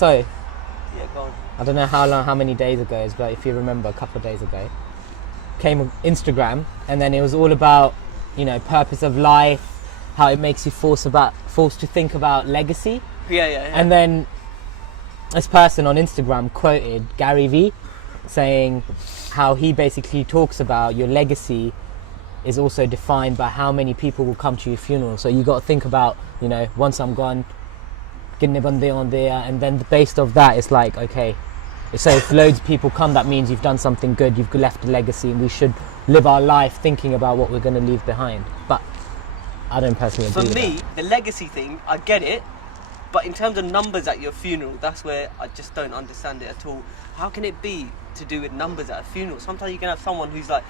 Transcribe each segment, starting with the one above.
So, Yeah, go on. I don't know how many days ago it is, but if you remember, a couple of days ago, came Instagram, and then it was all about, purpose of life, how it makes you forced to think about legacy. Yeah. And then this person on Instagram quoted Gary Vee saying how he basically talks about your legacy is also defined by how many people will come to your funeral. So you got to think about, once I'm gone, and then based off that, it's like, okay, so if loads of people come, that means you've done something good, you've left a legacy, and we should live our life thinking about what we're going to leave behind. But I don't personally agree with that. For me, the legacy thing, I get it, but in terms of numbers at your funeral, that's where I just don't understand it at all. How can it be to do with numbers at a funeral? Sometimes you can have someone who's like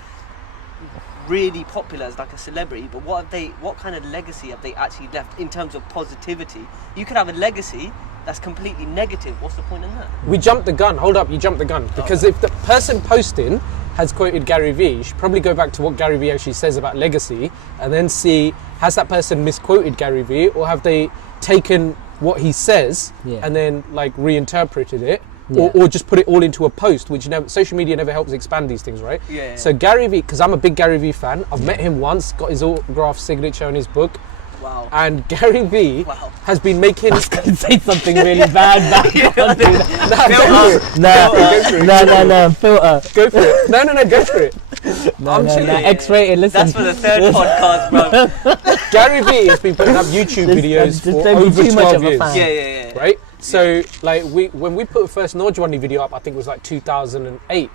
really popular as like a celebrity, but what kind of legacy have they actually left in terms of positivity? You could have a legacy that's completely negative. What's the point in that? We jumped the gun. Hold up, you jumped the gun. Because if the person posting has quoted Gary Vee, you should probably go back to what Gary Vee actually says about legacy and then see, has that person misquoted Gary Vee, or have they taken what he says and then like reinterpreted it? Or just put it all into a post, which social media never helps expand these things, right? Yeah. So Gary Vee, because I'm a big Gary Vee fan, I've met him once, got his autograph signature on his book. Wow. And Gary Vee has been making... I was going to say something really bad. No, filter. Go for it. No, go for it. No, X-rated, listen. That's for the third podcast, bro. Gary Vee has been putting up YouTube videos for over 12 years. Yeah. Right? So, like, when we put the first Nojwani video up, I think it was like 2008.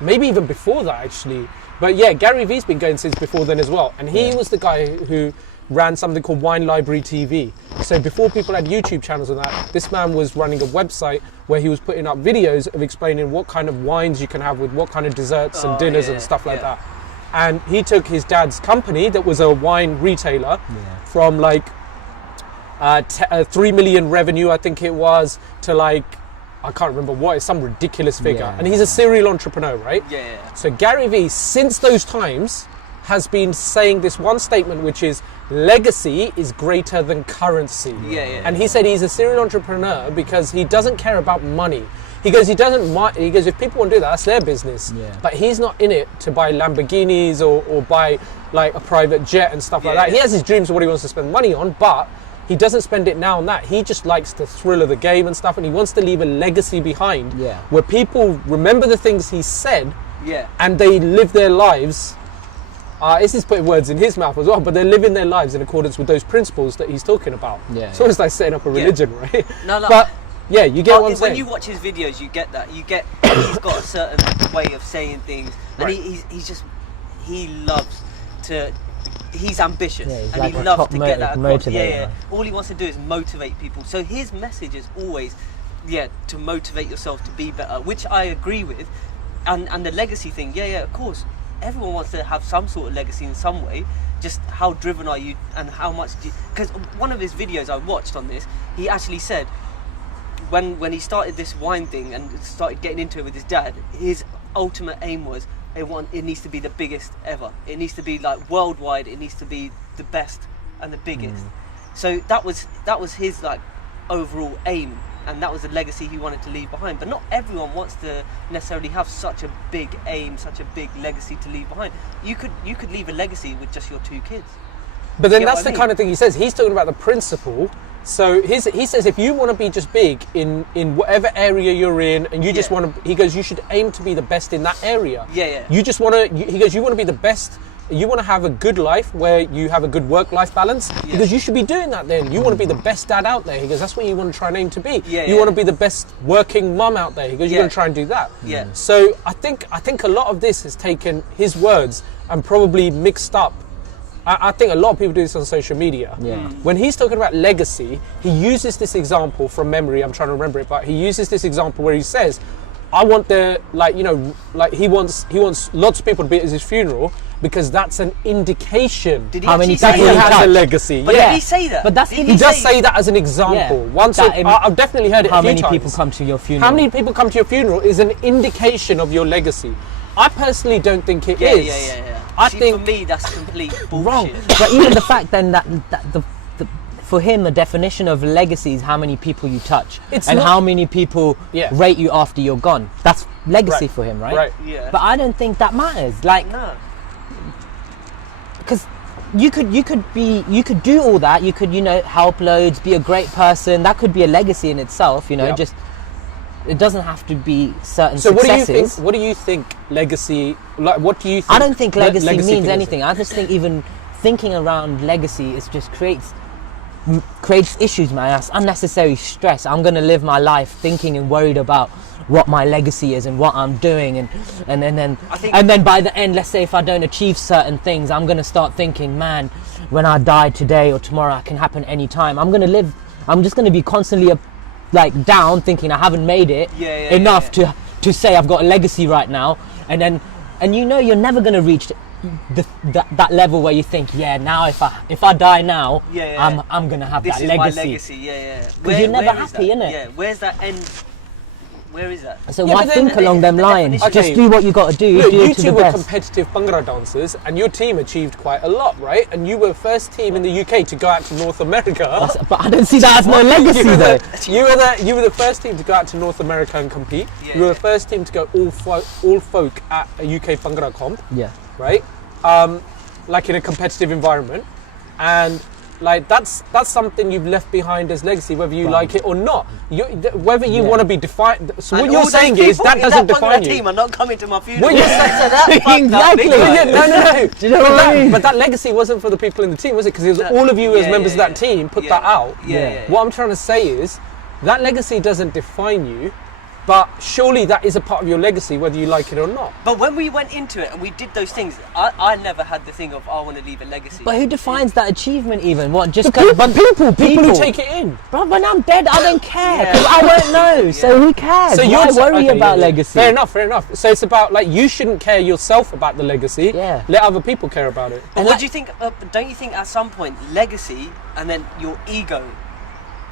Maybe even before that, actually. But yeah, Gary Vee's been going since before then as well. And he was the guy who ran something called Wine Library TV. So before people had YouTube channels and that, this man was running a website where he was putting up videos of explaining what kind of wines you can have with what kind of desserts and dinners and stuff like that. And he took his dad's company, that was a wine retailer, from like 3 million revenue, I think it was, to like, I can't remember what, it's some ridiculous figure. And he's a serial entrepreneur, right? Yeah. So Gary Vee, since those times, has been saying this one statement, which is legacy is greater than currency. And he said he's a serial entrepreneur because he doesn't care about money. He goes, if people want to do that, that's their business. But he's not in it to buy Lamborghinis or buy like a private jet and stuff like that. He has his dreams of what he wants to spend money on, but he doesn't spend it now on that. He just likes the thrill of the game and stuff, and he wants to leave a legacy behind where people remember the things he said and they live their lives. This is putting words in his mouth as well, but they're living their lives in accordance with those principles that he's talking about. So it's like setting up a religion, right? But yeah, you get what I'm saying. When you watch his videos, you get that. He's got a certain way of saying things, and he loves to. He's ambitious, he's and like he loves to get that across. Motivator. All he wants to do is motivate people. So his message is always, to motivate yourself to be better, which I agree with. And the legacy thing, of course, everyone wants to have some sort of legacy in some way. Just how driven are you, and how much do you... Because one of his videos I watched on this, he actually said, when he started this wine thing and started getting into it with his dad, his ultimate aim was, it needs to be the biggest ever. It needs to be like worldwide. It needs to be the best and the biggest. So that was his like overall aim, and that was the legacy he wanted to leave behind. But not everyone wants to necessarily have such a big aim, such a big legacy to leave behind. You could leave a legacy with just your 2 kids. But then that's the kind of thing he says. He's talking about the principle. So he says if you want to be just big in whatever area you're in, and you just want to, he goes, you should aim to be the best in that area. You just want to, he goes, you want to be the best, you want to have a good life where you have a good work-life balance. He goes, you should be doing that then. You want to be the best dad out there. He goes, that's what you want to try and aim to be. You want to be the best working mum out there. He goes, you're going to try and do that. So I think a lot of this has taken his words and probably mixed up. I think a lot of people do this on social media. When he's talking about legacy, he uses this example from memory. I'm trying to remember it, but he uses this example where he says, I want he wants lots of people to be at his funeral because that's an indication did he how many say people he has a legacy. But did he say that? But he does say that as an example. I've definitely heard it a few times. How many people come to your funeral? How many people come to your funeral is an indication of your legacy. I personally don't think it is. I think for me that's complete bullshit. Wrong. But even the fact then that the for him, the definition of legacy is how many people you touch and not- how many people Yeah. rate you after you're gone. That's legacy Right. for him, right? Right. Yeah. But I don't think that matters. Like, No. because you could do all that. You could, help loads, be a great person. That could be a legacy in itself. Yep. Just it doesn't have to be certain So successes. what do you think legacy, like, what do you think? I don't think legacy thing means is? anything. I just think even thinking around legacy is just creates issues, man. That's unnecessary stress. I'm gonna live my life thinking and worried about what my legacy is and what I'm doing, and then by the end, let's say if I don't achieve certain things, I'm gonna start thinking, man, when I die today or tomorrow, it can happen anytime. I'm just gonna be constantly down, thinking I haven't made it enough to say I've got a legacy right now, and you're never gonna reach that level where you think, now if I die now, I'm gonna have This that is legacy. my legacy. Yeah. Because you're never happy, innit? Yeah. Where's that end? Where is that? So Yeah, why but then think along them the lines? definition- Just do what you got to do. Look, Do you it to two the were best. competitive Bhangra dancers, and your team achieved quite a lot, right? And you were first team in the UK to go out to North America. But I don't see that as no legacy you, were though. you were the first team to go out to North America and compete. Yeah. You were the first team to go all folk at a UK Bhangra comp, Yeah. right? Like in a competitive environment, and like that's something you've left behind as legacy, whether you like it or not. Whether you want to be defined. So And what you're all saying those is people that in doesn't that define Bhangra you. team are not coming to my funeral. What you're saying- So that's fucked up, Exactly. big Yeah, time. no. Do you know what I mean? But that legacy wasn't for the people in the team, was it? Because it was all of you as members of that team put that out. Yeah. What I'm trying to say is that legacy doesn't define you, but surely that is a part of your legacy, whether you like it or not. But when we went into it and we did those things, I never had the thing of I want to leave a legacy. But who defines that achievement even? What, just People who take it in. Bro, when I'm dead, I don't care Yeah. because I won't know. So who cares? So Why you're worry okay, about yeah. legacy? Fair enough. So it's about like you shouldn't care yourself about the legacy. Yeah. Let other people care about it. But what do you think? Don't you think at some point legacy and then your ego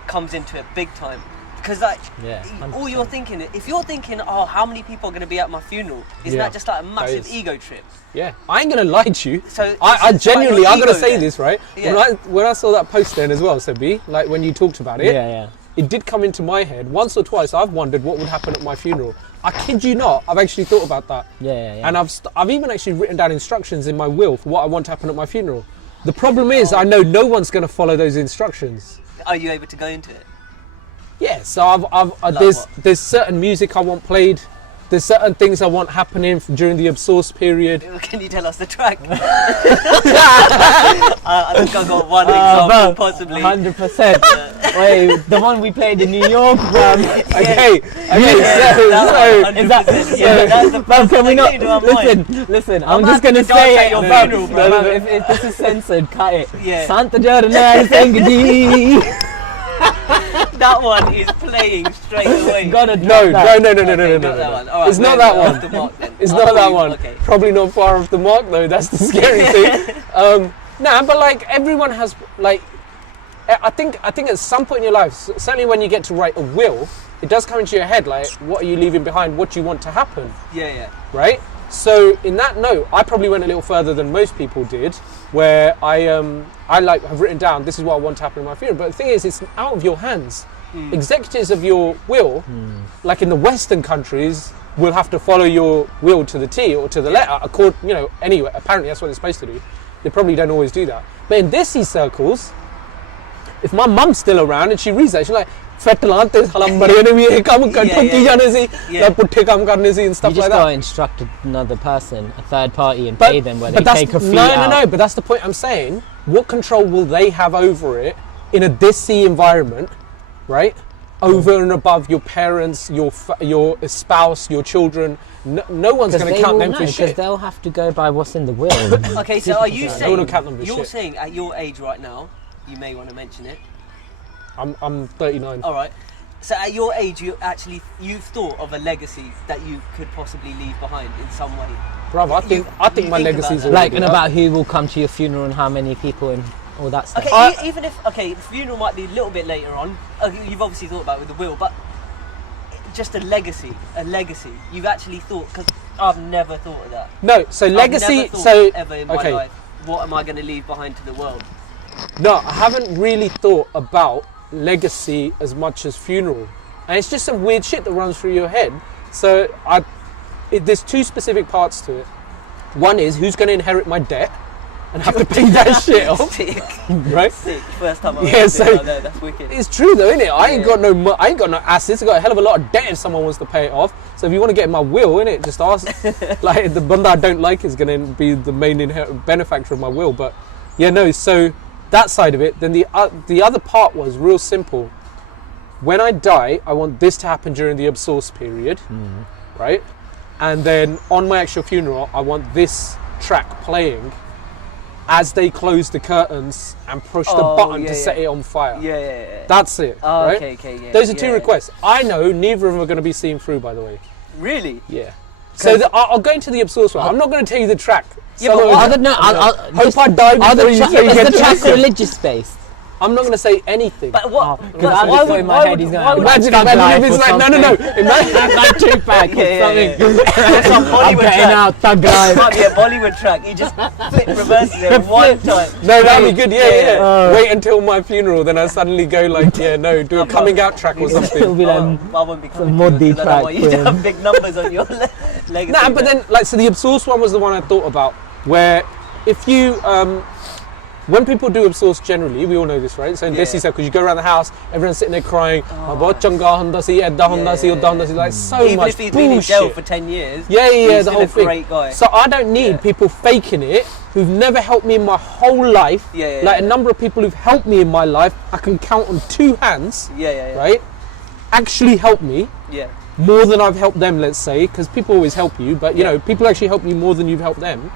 comes into it big time? Because Yeah, all you're thinking, if you're thinking, oh, how many people are going to be at my funeral? Isn't that just like a massive is. ego trip? Yeah, I ain't gonna lie to you. So I it's about genuinely, your I'm gonna ego say then. this right. Yeah. When I saw that post then as well, Sebi, like when you talked about it, Yeah. it did come into my head once or twice. I've wondered what would happen at my funeral. I kid you not, I've actually thought about that. Yeah. And I've even actually written down instructions in my will for what I want to happen at my funeral. The problem is, I know no one's gonna follow those instructions. Are you able to go into it? Yeah, so there's certain music I want played. There's certain things I want happening during the absource period. Can you tell us the track? I think I got one example, possibly. 100%. Wait, the one we played in New York, bro. Okay, That's the Bro, can we not thing to our mind. listen, I'm just gonna happy to say dance at it, your bro. funeral, bro. Bro, if this is censored, cut it. Yeah. Santa Jordan Sengadi. That one is playing straight away. Gotta No. drop that. Not that one. All right, It's not we're that off one. the mark then. It's I not thought that you- one. Okay. Probably not far off the mark though. That's the scary thing. But like everyone has like, I think at some point in your life, certainly when you get to write a will, it does come into your head like, what are you leaving behind? What do you want to happen? Yeah. Right? So in that note, I probably went a little further than most people did, where I have written down this is what I want to happen in my funeral. But the thing is, it's out of your hands. Executives of your will, like in the Western countries, will have to follow your will to the T or to the letter. Anyway, apparently that's what they're supposed to do. They probably don't always do that. But in Desi circles, if my mum's still around and she reads that, she's like, and stuff You just like that. gotta instruct another person, a third party, and pay them where they that's- take a fee out. No, but that's the point I'm saying. What control will they have over it in a Desi environment, right? Over and above your parents, your spouse, your children. No one's going to count them for Because shit. they'll have to go by what's in the will. Okay, so are you No saying one count them for you're shit. saying at your age right now, you may want to mention it. I'm 39. All right. So at your age, you've thought of a legacy that you could possibly leave behind in some way. Bruv, I think my think about legacy's that. already Like, and up. about who will come to your funeral and how many people and all that stuff. Okay, even if the funeral might be a little bit later on. You've obviously thought about it with the will, but just a legacy. You've actually thought, because I've never thought of that. No, so legacy. I've never thought So ever in my okay. life, what am I going to leave behind to the world? No, I haven't really thought about legacy as much as funeral. And it's just some weird shit that runs through your head. So there's two specific parts to it. One is who's going to inherit my debt and have to pay that shit off. Sick. Right? Sick. First time I've that's wicked. It's true though, isn't it? I ain't got no assets. I got a hell of a lot of debt if someone wants to pay it off. So if you want to get in my will, innit, just ask. Like the banda I don't like is going to be the main benefactor of my will. But yeah, no. So that side of it. Then the other part was real simple. When I die, I want this to happen during the absource period, right? And then on my actual funeral, I want this track playing as they close the curtains and push the button to set it on fire. Yeah. That's it, right? Okay, yeah. Those are two requests. I know neither of them are going to be seen through, by the way. Really? Yeah. So I'll go into the absource one. I'm not going to tell you the track. Yeah, but I don't know. Hope I die before you say you get the to track listen. religious based? I'm not going to say anything. But what? Why would Imagine if it's like, no. Imagine like Tupac or something. Some I'm Bollywood getting track. out, thug life. Might be a Bollywood track. You just flip reverses it one time. No, that'd be good. Yeah. Wait until my funeral, then I suddenly go like, do a coming out track or something. It'll be like I won't be coming. Modi I don't want you to track. have big numbers on your legacy. Nah, but then so the absource one was the one I thought about, where if you when people do absource generally, we all know this, right? So in Desi circles, you go around the house, everyone's sitting there crying, like so Even much if he's been in jail for 10 years, yeah, he's the still whole a thing. great guy. So I don't need people faking it who've never helped me in my whole life. A number of people who've helped me in my life, I can count on two hands, right? Actually help me. More than I've helped them, let's say, because people always help you, but you know, people actually help you more than you've helped them.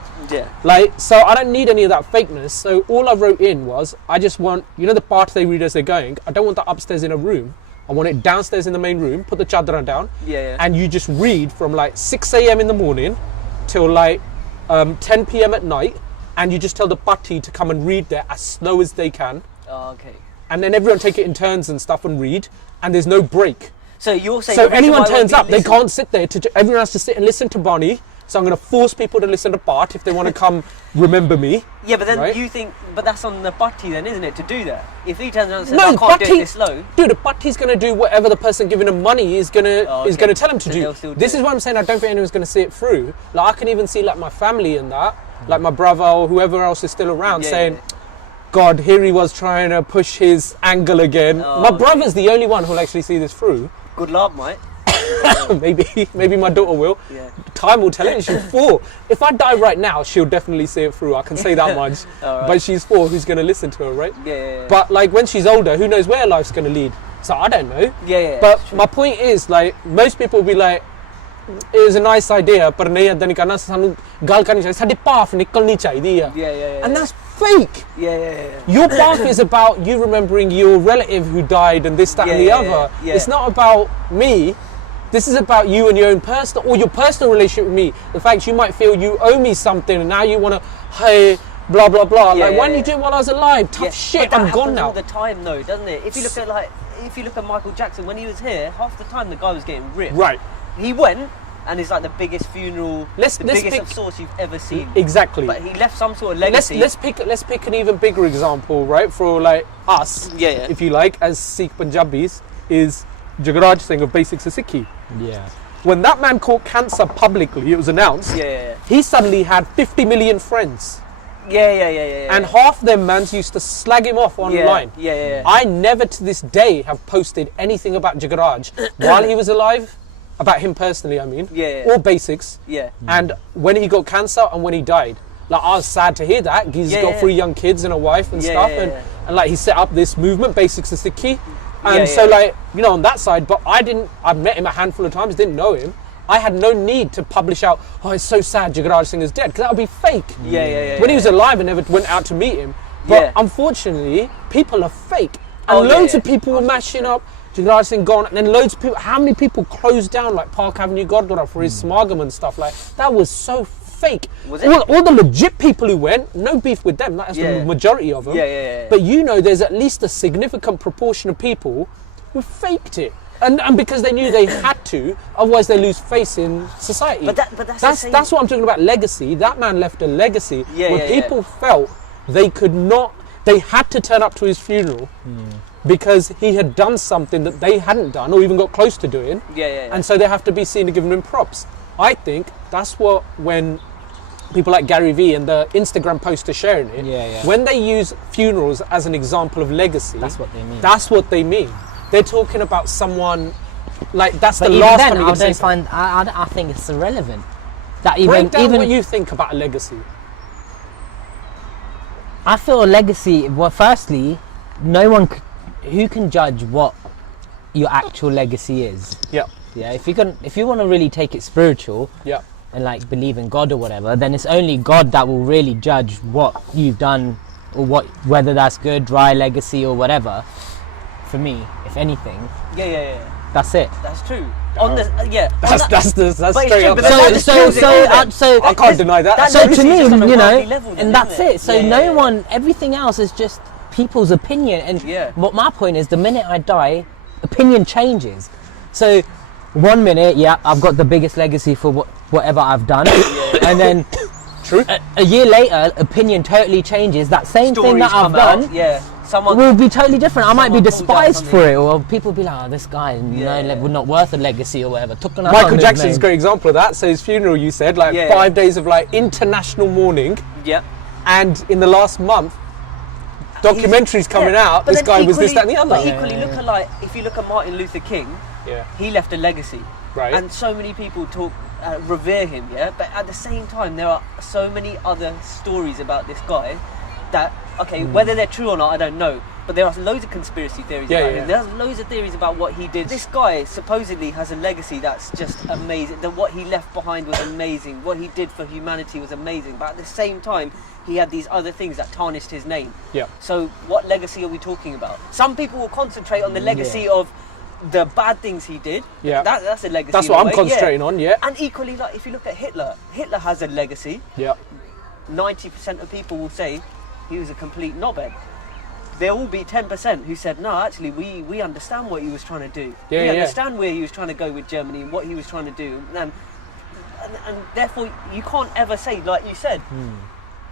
So I don't need any of that fakeness. So all I wrote in was, I just want, the part they read as they're going, I don't want that upstairs in a room. I want it downstairs in the main room, put the chadra down, and you just read from like 6 a.m. in the morning till like 10 p.m. at night, and you just tell the party to come and read there as slow as they can. And then everyone take it in turns and stuff and read, and there's no break. So you're saying so anyone turns up, they can't sit there. Everyone has to sit and listen to Barney. So I'm going to force people to listen to Bart if they want to come remember me. Yeah, but then you think, but that's on the party then, isn't it, to do that? If he turns around and says, I can't do it this slow. Dude, the party's going to do whatever the person giving him money is going to tell him to do. This is what I'm saying, I don't think anyone's going to see it through. Like, I can even see like my family and that, like my brother or whoever else is still around saying, God, here he was trying to push his angle again. My brother's the only one who'll actually see this through. Good luck, mate. maybe my daughter will. Time will tell it. She's 4. If I die right now, she'll definitely see it through. I can say that much. But she's 4. Who's going to listen to her, right? But like when she's older, who knows where life's going to lead? So I don't know. But my point is, like, most people will be like, it was a nice idea, but nahi adain karna, sanu gal karni chahiye, sadi path nikalni chahiye. And that's fake. Your path is about you remembering your relative who died and this, that, and the other. It's not about me. This is about you and your own personal, or your personal relationship with me. The fact you might feel you owe me something and now you want to, hey, blah, blah, blah. Like, why didn't you do it while I was alive? Tough shit, I'm gone now. All the time though, doesn't it? If you look at Michael Jackson, when he was here, half the time the guy was getting ripped. Right. He went, and it's like the biggest fufuneral, the biggest source you've ever seen. Exactly. But he left some sort of legacy. Let's pick an even bigger example, right? For like us, if you like, as Sikh Punjabis, is Jagraj Singh of Basics of Sikhi. When that man caught cancer publicly, it was announced. He suddenly had 50 million friends. And half them mans used to slag him off online. I never to this day have posted anything about Jagraj while he was alive. About him personally, I mean. Or Basics. And when he got cancer and when he died. Like, I was sad to hear that. He's got 3 young kids and a wife and stuff. And like, he set up this movement, Basics of Sikhi. And so like, on that side, but I met him a handful of times, didn't know him. I had no need to publish out, oh, it's so sad Jagraj Singh is dead, because that would be fake. When he was alive, I never went out to meet him. But unfortunately, people are fake. And loads of people were mashing up, Jagraj Singh gone, and then loads of people, how many people closed down like Park Avenue Gurdwara for his smargam and stuff like that? Was so fake. All the legit people who went, no beef with them, that's the majority of them. But there's at least a significant proportion of people who faked it. And because they knew they had to, otherwise they lose face in society. But that's what I'm talking about, legacy. That man left a legacy where people felt they could not, They had to turn up to his funeral because he had done something that they hadn't done or even got close to doing. And so they have to be seen and given him props. I think that's what, when people like Gary Vee and the Instagram poster sharing it, when they use funerals as an example of legacy, That's what they mean. that's what they mean. They're talking about someone, like, that's But the even last then, time you I can say don't something. find. I think it's irrelevant. That Break down even what you think about a legacy. I feel a legacy. Well, firstly, no one who can judge what your actual legacy is. Yeah. Yeah. If you want to really take it spiritual. Yeah. And like believe in God or whatever, then it's only God that will really judge what you've done or whether that's good, dry legacy or whatever. For me, if anything. That's it. That's true. That's But straight up. So I can't deny that. So to me, just on a you know, worldly level then, and that's isn't it. So no one, everything else is just people's opinion. And what my point is, the minute I die, opinion changes. So 1 minute, I've got the biggest legacy for whatever I've done, and then True. A year later, opinion totally changes. That same thing that I've done. Someone will be totally different. I might be Someone pulls out despised for something. it, or people be like, "Oh, this guy, we're not worth a legacy or whatever." Michael Jackson's a great example of that. So his funeral, you said, 5 days of international mourning, and in the last month, documentaries coming out. But This then guy was this, equally- that, and the other. But equally, look at if you look at Martin Luther King, he left a legacy, Right. and so many people revere him, But at the same time, there are so many other stories about this guy that, whether they're true or not, I don't know. But there are loads of conspiracy theories about him. There's loads of theories about what he did. This guy supposedly has a legacy that's just amazing. That what he left behind was amazing. What he did for humanity was amazing. But at the same time, he had these other things that tarnished his name. Yeah. So what legacy are we talking about? Some people will concentrate on the legacy of the bad things he did. Yeah. That's a legacy. That's in a what I'm way. concentrating on. Yeah. And equally, if you look at Hitler has a legacy. Yeah. 90% of people will say he was a complete knobhead. There will be 10% who said, no, actually, we understand what he was trying to do. We understand where he was trying to go with Germany and what he was trying to do. And therefore, you can't ever say, like you said,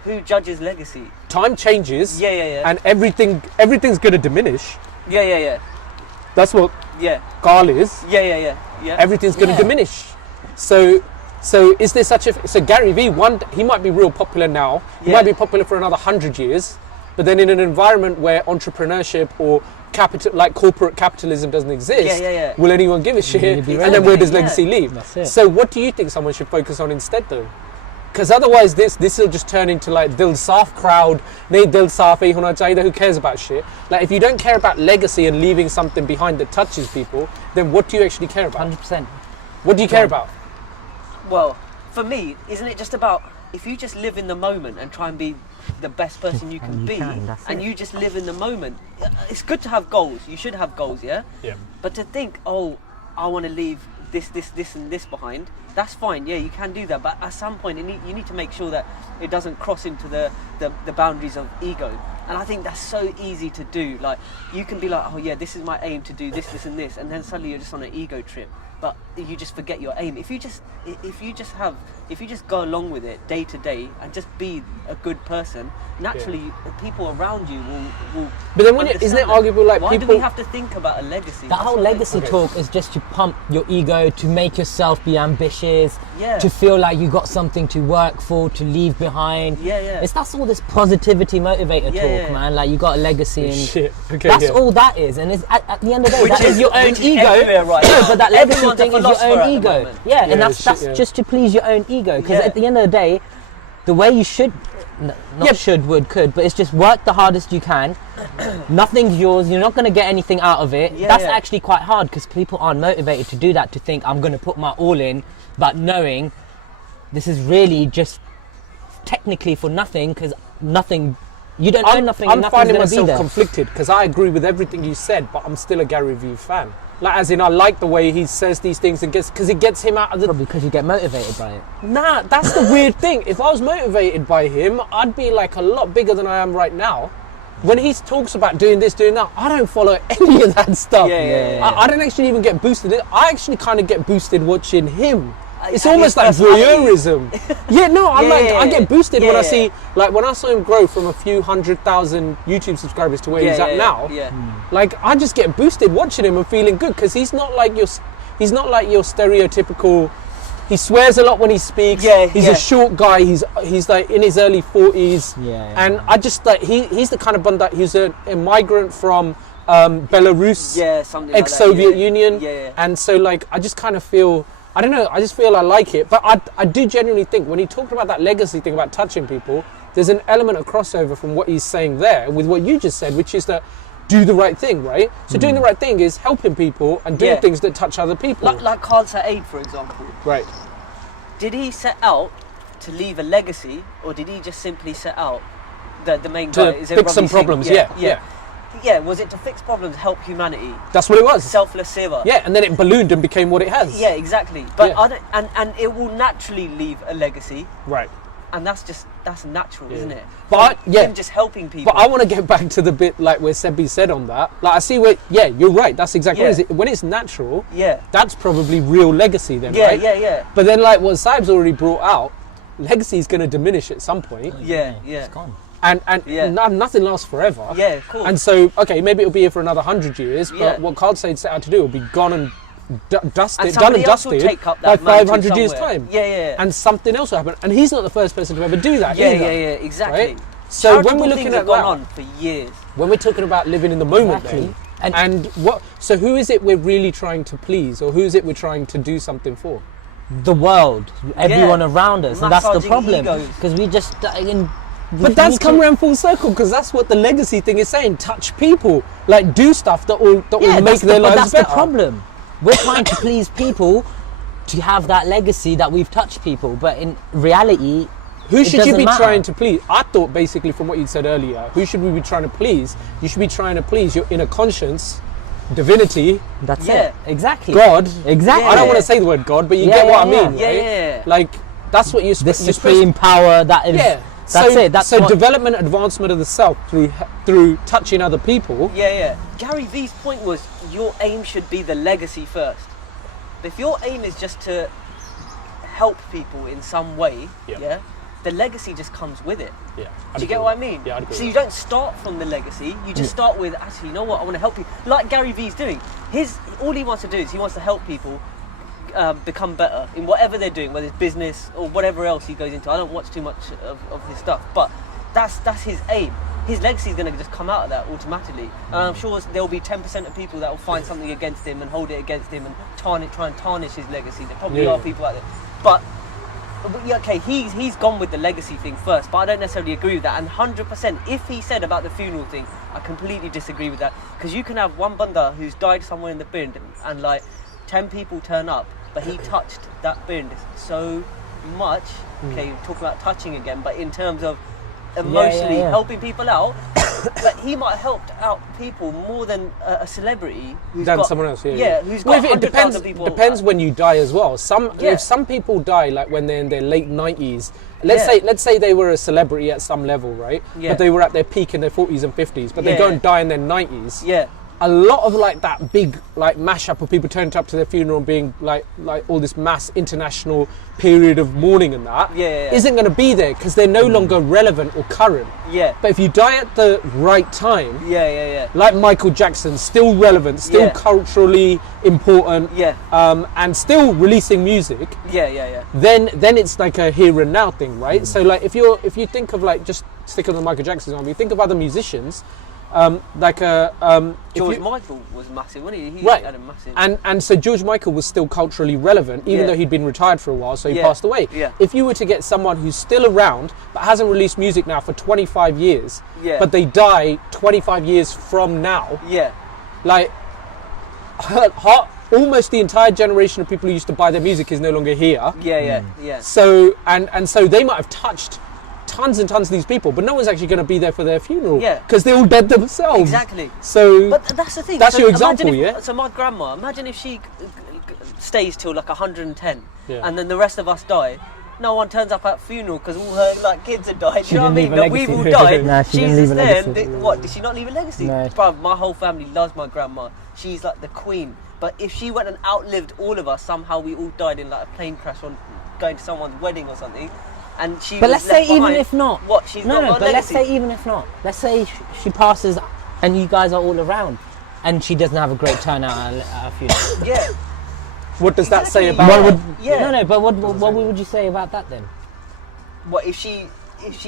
who judges legacy. Time changes. Yeah. And everything's going to diminish. Yeah. That's what Carl is. Yeah. Everything's going to diminish. So is there such a... So Gary Vee, he might be real popular now. He might be popular for another 100 years. But then in an environment where entrepreneurship or corporate capitalism doesn't exist, will anyone give a shit? And then where does legacy leave? So what do you think someone should focus on instead, though? Because otherwise this will just turn into Dil Saaf crowd, nahi Dil Saaf hi hona chahiye, who cares about shit? If you don't care about legacy and leaving something behind that touches people, then what do you actually care about? 100%. What do you care about? Well, for me, isn't it just about, if you just live in the moment and try and be the best person you can be, and you just live in the moment, it's good to have goals. You should have goals, Yeah. But to think, I want to leave this and this behind, that's fine. Yeah, you can do that. But at some point, you need to make sure that it doesn't cross into the boundaries of ego. And I think that's so easy to do. You can be like, this is my aim to do this, and this, and then suddenly you're just on an ego trip. But you just forget your aim. If you just go along with it day to day and just be a good person, naturally people around you will. But then isn't it arguable why people? do we have to think about a legacy? That whole legacy talk is just to pump your ego, to make yourself be ambitious, to feel like you got something to work for, to leave behind. That's all this positivity motivator talk, man. You got a legacy, and shit. Okay, that's all that is. And it's, at the end of the day, Which that is your own ego. Right No, but that legacy Everyone's a thing is your philosopher own at the ego. moment. And that's just to please your own ego. Because at the end of the day, the way you should, could, but it's just work the hardest you can. Nothing's yours. You're not going to get anything out of it. That's actually quite hard because people aren't motivated to do that. To think I'm going to put my all in, but knowing this is really just technically for nothing because nothing. You don't own nothing. I'm and finding nothing's gonna myself be there. conflicted because I agree with everything you said, but I'm still a Gary Vee fan. As in, I like the way he says these things because it gets him out of the... Probably because you get motivated by it. Nah, that's the weird thing. If I was motivated by him, I'd be a lot bigger than I am right now. When he talks about doing this, doing that, I don't follow any of that stuff. I don't actually even get boosted. I actually kind of get boosted watching him it's almost like voyeurism. Yeah, no, I get boosted when I see, like when I saw him grow from a few 100,000 YouTube subscribers to where he's at now. Like I just get boosted watching him and feeling good because he's not like your stereotypical. He swears a lot when he speaks. He's a short guy. He's like in his early 40s. And I just like he's the kind of banda. He's a migrant from Belarus, ex-Soviet Union, and so like I just kind of feel. I don't know, I just feel I like it. But I do genuinely think when he talked about that legacy thing about touching people, there's an element of crossover from what he's saying there with what you just said, which is that do the right thing, right? So doing the right thing is helping people and doing things that touch other people. Like Carl Said, for example. Right. Did he set out to leave a legacy, or did he just simply set out, the main guy? To fix some problems, Yeah, was it to fix problems, help humanity? That's what it was. Selfless seva. Yeah, and then it ballooned and became what it has. Yeah, exactly. But and it will naturally leave a legacy. Right. And that's natural, isn't it? But him just helping people. But I want to get back to the bit like where Sebi said on that. Like I see where you're right. That's exactly what it is. When it's natural. That's probably real legacy then, right? Yeah. But then like what Saib's already brought out, legacy is going to diminish at some point. It's gone. And nothing lasts forever. Yeah, of course. And so, okay, maybe it'll be here for another 100 years, but what Carl Said set out to do will be gone and dusted by 500 years' time. Yeah. And something else will happen. And he's not the first person to ever do that either. Yeah, exactly. Right? So when we're looking at that, gone on for years. When we're talking about living in the moment then, and what, so who is it we're really trying to please, or who is it we're trying to do something for? The world, everyone around us, and that's the problem. Because we just... But that's come around full circle because that's what the legacy thing is saying. Touch people, like do stuff that will make their lives better. That's the problem. We're trying to please people to have that legacy that we've touched people, but in reality, who should you be trying to please? I thought basically from what you said earlier, who should we be trying to please? You should be trying to please your inner conscience, divinity. That's it. Exactly. God. Exactly. I don't want to say the word God, but you get what I mean, right? Yeah. Like that's what you're the supreme power that is. Yeah. That's it. That's so development, advancement of the self through touching other people. Yeah. Gary V's point was your aim should be the legacy first. If your aim is just to help people in some way, the legacy just comes with it. Yeah. Do you get what I mean? Yeah, I'd agree. So you don't start from the legacy. You just start with actually, you know what? I want to help you. Like Gary V's doing. All he wants to do is he wants to help people. Become better in whatever they're doing, whether it's business or whatever else he goes into. I don't watch too much of his stuff, but that's his aim. His legacy is going to just come out of that automatically. And I'm sure there will be 10% of people that will find something against him and hold it against him and try and tarnish his legacy. There probably are people out there, but okay, he's gone with the legacy thing first, but I don't necessarily agree with that. And 100%, if he said about the funeral thing, I completely disagree with that, because you can have one banda who's died somewhere in the bin and like 10 people turn up, but he touched that bin so much. Okay, talk about touching again, but in terms of emotionally helping people out, but he might have helped out people more than a celebrity who's got someone else. Who's got 100,000 people. Depends when you die as well. If some people die like when they're in their late 90s. Let's say they were a celebrity at some level, right? Yeah. But they were at their peak in their 40s and 50s, but they go and die in their 90s. Yeah. A lot of like that big like mashup of people turning up to their funeral and being like all this mass international period of mourning and that isn't going to be there because they're no longer relevant or current. Yeah. But if you die at the right time, like Michael Jackson, still relevant, still culturally important, and still releasing music. Then it's like a here and now thing, right? So like if you think of like just stick on the Michael Jackson example, you think of other musicians. George Michael was massive, wasn't he? He had a massive. And so George Michael was still culturally relevant, even though he'd been retired for a while, so he passed away. Yeah. If you were to get someone who's still around but hasn't released music now for 25 years, but they die 25 years from now, like almost the entire generation of people who used to buy their music is no longer here. So and so they might have touched tons and tons of these people, but no one's actually going to be there for their funeral because they're all dead themselves. Exactly. So, but that's the thing. That's your example, So my grandma, imagine if she stays till like 110, and then the rest of us die. No one turns up at funeral because all her like kids have died. You know what I mean? But we've all died. Nah, she's just there. What? Did she not leave a legacy? No. Bruv, my whole family loves my grandma. She's like the queen. But if she went and outlived all of us, somehow we all died in like a plane crash or going to someone's wedding or something, and she. But was let's say left even behind, if not. What? She's no, not got a but let's legacy. say even if not. Let's say she passes, and you guys are all around, and she doesn't have a great turnout at a funeral. Yeah. What does that say Exactly. about? What would, Yeah. No, but what would you say about that then? What if she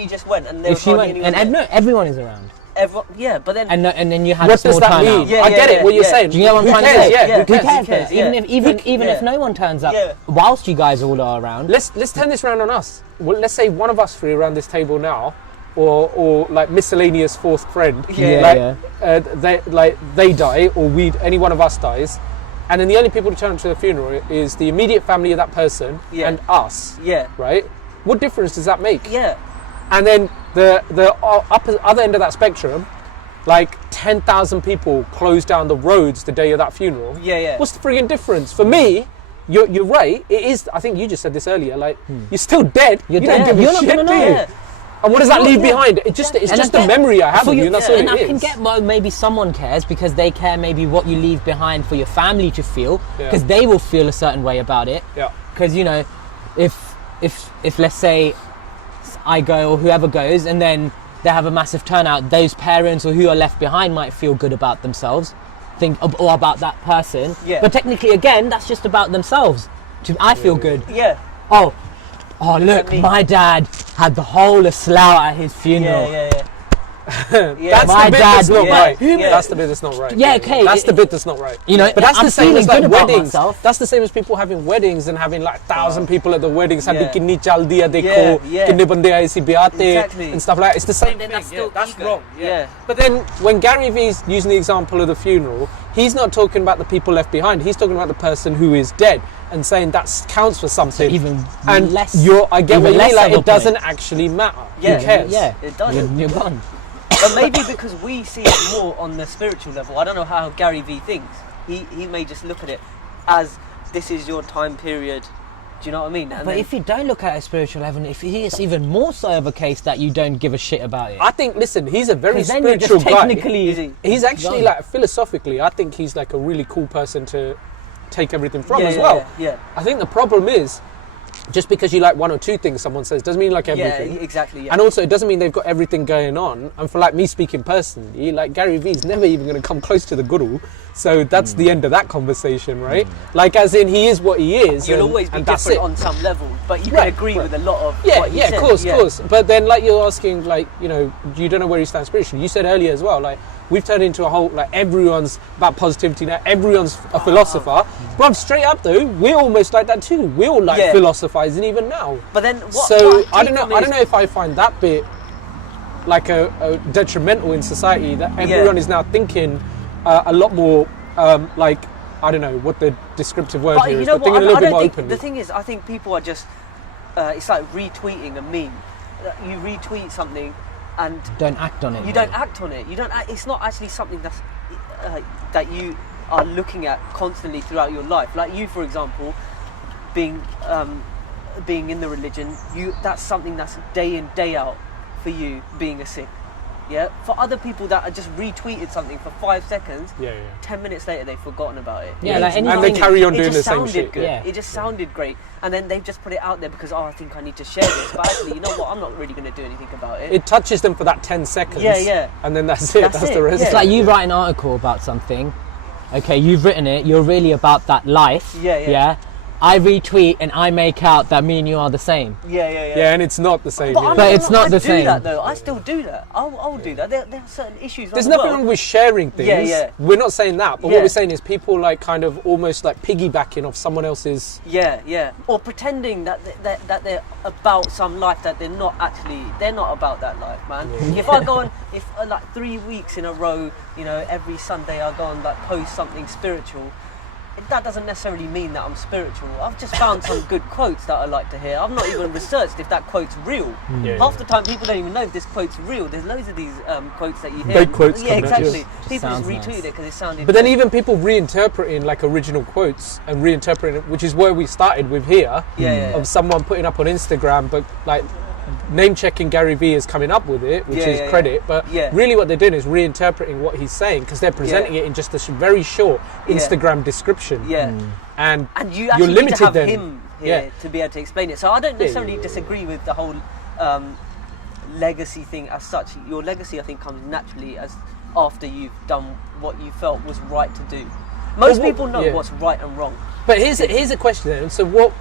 just went and there If was she hardly went, anyone and there? everyone is around, Yeah, but then and then you had a What small does that turnout. mean? Yeah, I get it. What you're yeah. saying. Do you know what I'm Who trying cares? to say? Yeah. Yeah. Who cares? Who cares? Though? Even Yeah. if no one turns up, Yeah. whilst you guys all are around. Let's turn this around on us. Well, let's say one of us three around this table now, or like miscellaneous fourth friend, Yeah. they die, or any one of us dies, and then the only people to turn up to the funeral is the immediate family of that person Yeah. and us. Yeah. Right? What difference does that make? Yeah. And then the other end of that spectrum, like 10,000 people close down the roads the day of that funeral. Yeah. What's the friggin' difference? For me, you're right. It is. I think you just said this earlier. Like you're still dead. You're you dead. don't give You're a not shit, gonna do know. you? Yeah. And what does that leave Yeah. behind? It's just And the I get- memory I have for of you. you- And that's yeah, all and it I is. can get why maybe someone cares because they care maybe what you leave behind for your family to feel, Yeah. because they will feel a certain way about it. Yeah. Because you know, if let's say I go or whoever goes, and then they have a massive turnout, those parents or who are left behind might feel good about themselves, or about that person. Yeah. But technically, again, that's just about themselves. I feel good. Yeah. Oh, look, me. my dad had the whole of Slough at his funeral. Yeah. That's My the bit dad- that's not yeah. right. Yeah. That's the bit that's not right. Yeah, okay. That's the bit that's not right. You know, But that's I'm the same feeling as like good about weddings. myself. That's the same as people having weddings and having like 1,000 people at the weddings. Yeah. Saying kinni chal diya dekho, Yeah. kinne bande aaye si biyah te," Exactly. and stuff like that. It's the same then thing. that's still that's ego. wrong. Yeah. But then when Gary Vee's using the example of the funeral, he's not talking about the people left behind. He's talking about the person who is dead and saying that counts for something. Even and less. I get what even you less mean. Like of a it doesn't point. actually matter. Yeah. Who cares? Yeah, It doesn't. You're gone. But maybe because we see it more on the spiritual level. I don't know how Gary Vee thinks. He may just look at it as this is your time period. Do you know what I mean? And But then- if you don't look at a spiritual level, if it's even more so of a case that you don't give a shit about it. I think. Listen, he's a very 'Cause then you're spiritual just guy. technically. Is he? He's actually Gone. like philosophically, I think he's like a really cool person to take everything from Yeah, as yeah, well. yeah. I think the problem is just because you like one or two things someone says doesn't mean you like everything. Yeah, exactly. Yeah. And also, it doesn't mean they've got everything going on. And for like me speaking personally, like Gary Vee's never even going to come close to the guru. So that's the end of that conversation, right? Like, as in, he is what he is. You'll and- always be and that's different it. on some level, but you Right, can agree right. with a lot of Yeah, what he yeah, said. of course, Yeah. of course. But then, like, you're asking, like, you know, you don't know where you stand spiritually. You said earlier as well, like, we've turned into a whole, like, everyone's about positivity now. Everyone's a philosopher. Bruv, straight up though, we're almost like that too. We're all like Yeah. philosophizing even now. But then what? So what I don't know. take from it I don't is- know if I find that bit like a detrimental in society that everyone is now thinking a lot more like, I don't know what the descriptive word But here you is, know but thinking what? a little I bit don't more think openly. the thing is, I think people are just. It's like retweeting a meme. You retweet something, and Don't act on it. you don't act on it. You don't. It's not actually something that's that you are looking at constantly throughout your life. Like you, for example, being in the religion, that's something that's day in, day out for you, being a Sikh. Yeah. For other people that are just retweeted something for 5 seconds, Yeah, yeah. 10 minutes later they've forgotten about it. Yeah, like And they anything. carry on It doing just the same sounded shit. good. Yeah. It just sounded great, and then they've just put it out there because I think I need to share this. But actually, you know what? I'm not really going to do anything about it. It touches them for that 10 seconds. Yeah, yeah. And then that's it. That's That's it, the rest. yeah. It's like you write an article about something. Okay, you've written it. You're really about that life. Yeah. I retweet and I make out that me and you are the same. Yeah. Yeah, and it's not the same. But, yeah. But it's not I the do same. that though. I still do that. I'll do that. There are certain issues. There's around the nothing world. wrong with sharing things. Yeah. We're not saying that, but Yeah. what we're saying is people like kind of almost like piggybacking off someone else's. Yeah. Or pretending that they're about some life that they're not actually. They're not about that life, man. If I go on, like 3 weeks in a row, you know, every Sunday I go and like post something spiritual. That doesn't necessarily mean that I'm spiritual. I've just found some good quotes that I like to hear. I've not even researched if that quote's real. Yeah, Half yeah. the time people don't even know if this quote's real. There's loads of these quotes that you hear. Fake quotes Yeah, coming out, exactly. yes. People just Sounds retweeted nice. it because it sounded But then good. even people reinterpreting like original quotes and reinterpreting it, which is where we started with here, Yeah. of someone putting up on Instagram, but like name checking Gary Vee is coming up with it, which is credit, but really what they're doing is reinterpreting what he's saying, because they're presenting it in just a very short Instagram description. And you you're actually limited need to have then. him here to be able to explain it. So I don't necessarily disagree with the whole legacy thing as such. Your legacy, I think, comes naturally as after you've done what you felt was right to do. Most people know what's right and wrong. But here's a question then. So what,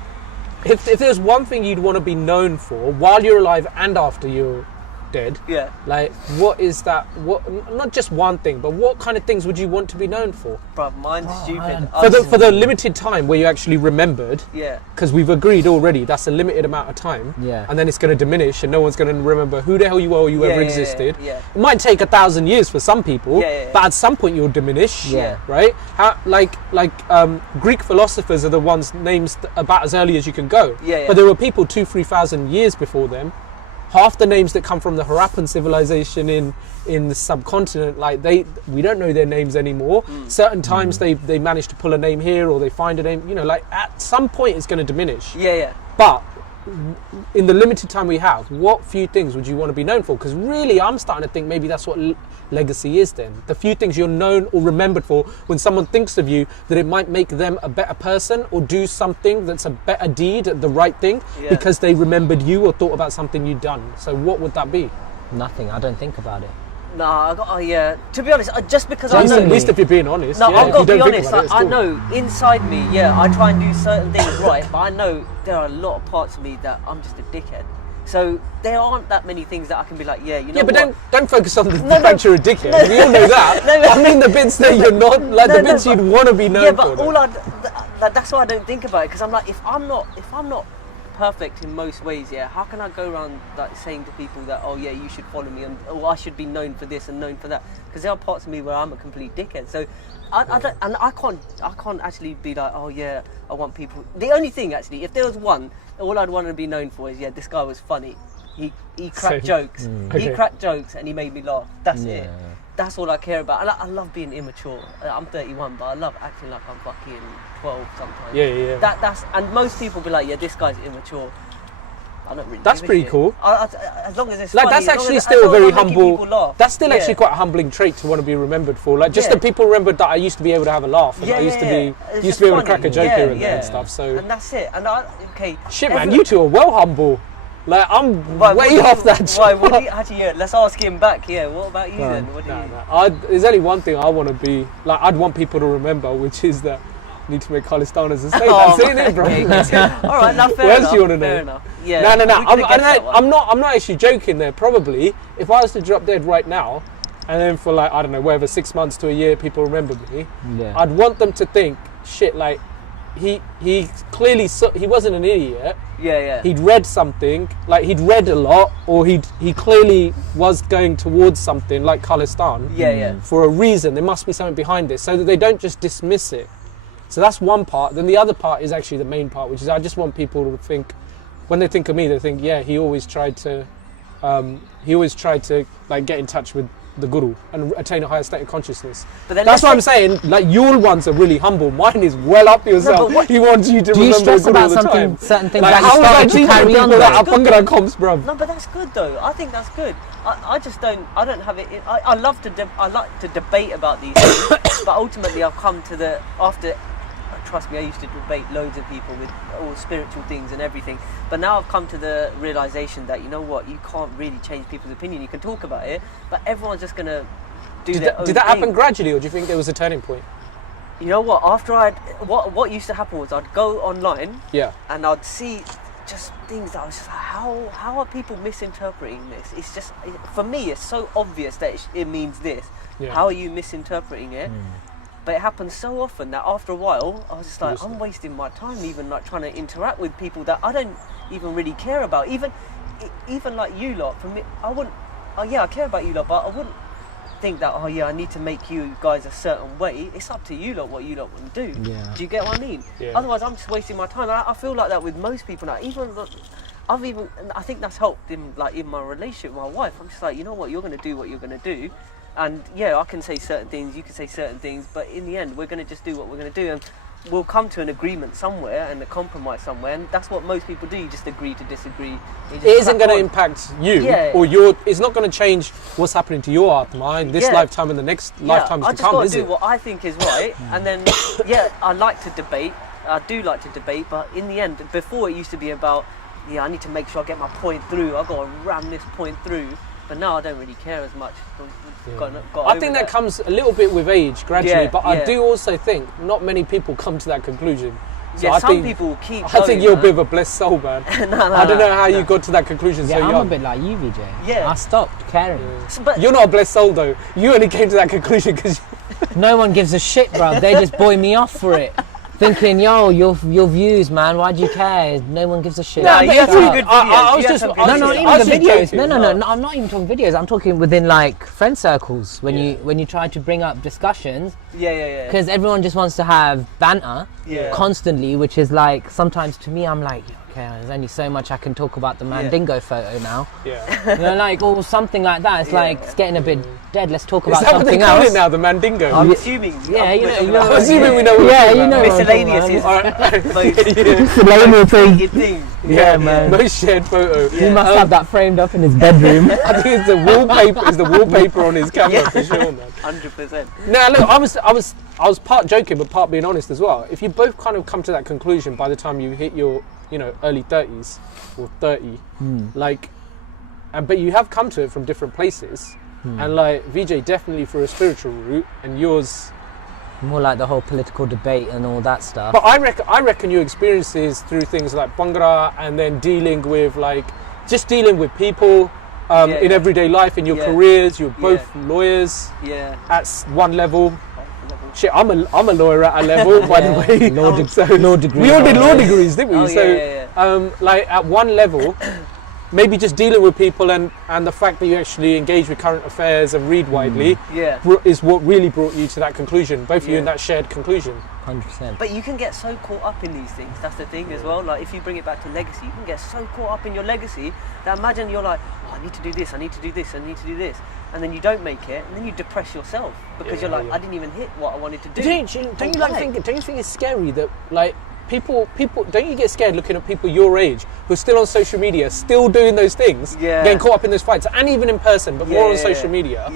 if there's one thing you'd want to be known for while you're alive and after you're dead, like what is that? What, not just one thing, but what kind of things would you want to be known for? Bruv, mine's stupid. For the limited time where you actually remembered, because we've agreed already that's a limited amount of time, and then it's going to diminish and no one's going to remember who the hell you were or you ever existed. It might take 1,000 years for some people, but at some point you'll diminish, right? How, like Greek philosophers are the ones names about as early as you can go, but there were people 2,000-3,000 years before them. Half the names that come from the Harappan civilization in the subcontinent, like we don't know their names anymore. Certain times they manage to pull a name here or they find a name, you know, like at some point it's going to diminish. But in the limited time we have, what few things would you want to be known for? Because really I'm starting to think maybe that's what legacy is then. The few things you're known or remembered for when someone thinks of you, that it might make them a better person or do something that's a better deed, the right thing, because they remembered you or thought about something you'd done. So what would that be? Nothing. I don't think about it. Nah, to be honest, just because I know... At least if you're being honest. No, I've got to be honest. I know inside me, I try and do certain things right, but I know there are a lot of parts of me that I'm just a dickhead. So there aren't that many things that I can be like, you know. Yeah, but don't focus on the fact you're a dickhead. We all know that. I mean the bits that you're not, like the bits you'd want to be known for. Yeah, but that's why I don't think about it, because I'm like, if I'm not perfect in most ways, how can I go around like saying to people that, you should follow me, and I should be known for this and known for that, because there are parts of me where I'm a complete dickhead. So I can't actually be like, I want people. The only thing actually, if there was one, all I'd want to be known for is this guy was funny. He cracked jokes. He cracked jokes and he made me laugh. That's it. That's all I care about. I love being immature. I'm 31, but I love acting like I'm fucking 12 sometimes. That's and most people be like, this guy's immature. I don't really. That's pretty cool. As long as it's like funny, that's actually still a very humble. That's still actually quite a humbling trait to want to be remembered for. Like just that people remembered that I used to be able to have a laugh. And I used to be able to crack a joke here and there and stuff. So and that's it. And shit, man, you two are well humble. Like I'm way off that. Why? Actually, let's ask him back. What about you then? What do you? There's only one thing I want to be. Like I'd want people to remember, which is that I need to make Khalistan as a state. I've seen it, bro. All right, now fair enough. What else do you want to know? Fair enough. No. I'm not actually joking there. Probably, if I was to drop dead right now, and then for like I don't know, whatever 6 months to a year, people remember me. I'd want them to think, shit, like. He clearly he wasn't an idiot. He'd read something, like he'd read a lot, or he clearly was going towards something like Khalistan. For a reason, there must be something behind this, so that they don't just dismiss it. So that's one part. Then the other part is actually the main part, which is I just want people to think, when they think of me, they think, he always tried to like get in touch with the guru and attain a higher state of consciousness. But then that's what I'm saying. Like your ones are really humble. Mine is well up yourself. He wants you to remember the guru all the time. Certain things like that how you would I started to teach carry on? people that Bangla comps, bro? No, but that's good though. I think that's good. I just don't. I don't have it. I love to. I like to debate about these things, but ultimately I've come to the after. Trust me, I used to debate loads of people with all spiritual things and everything. But now I've come to the realization that, you know what, you can't really change people's opinion. You can talk about it, but everyone's just going to do their own thing. Did that happen gradually, or do you think there was a turning point? You know what, what used to happen was I'd go online and I'd see just things that I was just like, how are people misinterpreting this? It's just, for me, it's so obvious that it means this. How are you misinterpreting it? But it happens so often that after a while, I was just like, I'm wasting my time even like trying to interact with people that I don't even really care about. Even like you lot, for me, I wouldn't, I care about you lot, but I wouldn't think that, I need to make you guys a certain way. It's up to you lot what you lot want to do. Do you get what I mean? Otherwise, I'm just wasting my time. I feel like that with most people now. I think that's helped in my relationship with my wife. I'm just like, you know what, you're going to do what you're going to do. And I can say certain things, you can say certain things, but in the end, we're going to just do what we're going to do. And we'll come to an agreement somewhere and a compromise somewhere, and that's what most people do. You just agree to disagree. It isn't going to impact you or your. It's not going to change what's happening to your Atma in this lifetime and the next lifetimes to come. I just got to do what I think is right, and then I like to debate. I do like to debate, but in the end, before it used to be about I need to make sure I get my point through. I've got to ram this point through. But now I don't really care as much. I think that comes a little bit with age, gradually. But I do also think not many people come to that conclusion. So some people keep going, I think you're a bit of a blessed soul, man. I don't know how you got to that conclusion so young. I'm a bit like you, VJ. Yeah. I stopped caring. But you're not a blessed soul, though. You only came to that conclusion because... No one gives a shit, bro. They just buoy me off for it. Thinking, yo, your views, man. Why do you care? No one gives a shit. No, you have some good videos. Not even the videos. No. I'm not even talking videos. I'm talking within like friend circles when you try to bring up discussions. Yeah. Because everyone just wants to have banter constantly, which is like sometimes to me I'm like, okay, there's only so much I can talk about the Mandingo photo now. Yeah. You know, like or something like that. It's like it's getting a bit dead. Let's talk about something else. Is that what they call it now, the Mandingo? I'm assuming. Yeah, you know. I'm assuming we know what you know. Miscellaneous Miscellaneous thing. Yeah, man. Most shared photo. He must have that framed up in his bedroom. I think it's the wallpaper. It's the wallpaper on his camera for sure, man. 100%. No, look, I was part joking, but part being honest as well. If you both kind of come to that conclusion by the time you hit your, early 30s or 30, but you have come to it from different places, and like VJ definitely for a spiritual route, and yours more like the whole political debate and all that stuff. But I reckon your experiences through things like Bhangra and then dealing with dealing with people in everyday life, in your careers. You're both lawyers. Yeah. At one level. Shit, I'm a lawyer at a level, by the way. Law degree. We all did law degrees, didn't we? Oh, at one level, maybe just dealing with people and the fact that you actually engage with current affairs and read widely is what really brought you to that conclusion, both of you in that shared conclusion. 100%. But you can get so caught up in these things, that's the thing as well. Like if you bring it back to legacy, you can get so caught up in your legacy that imagine you're like, I need to do this, I need to do this, I need to do this. And then you don't make it, and then you depress yourself because you're like, I didn't even hit what I wanted to do. Don't you think it's scary that like people don't you get scared looking at people your age who are still on social media, still doing those things, getting caught up in those fights, and even in person, but more on social media.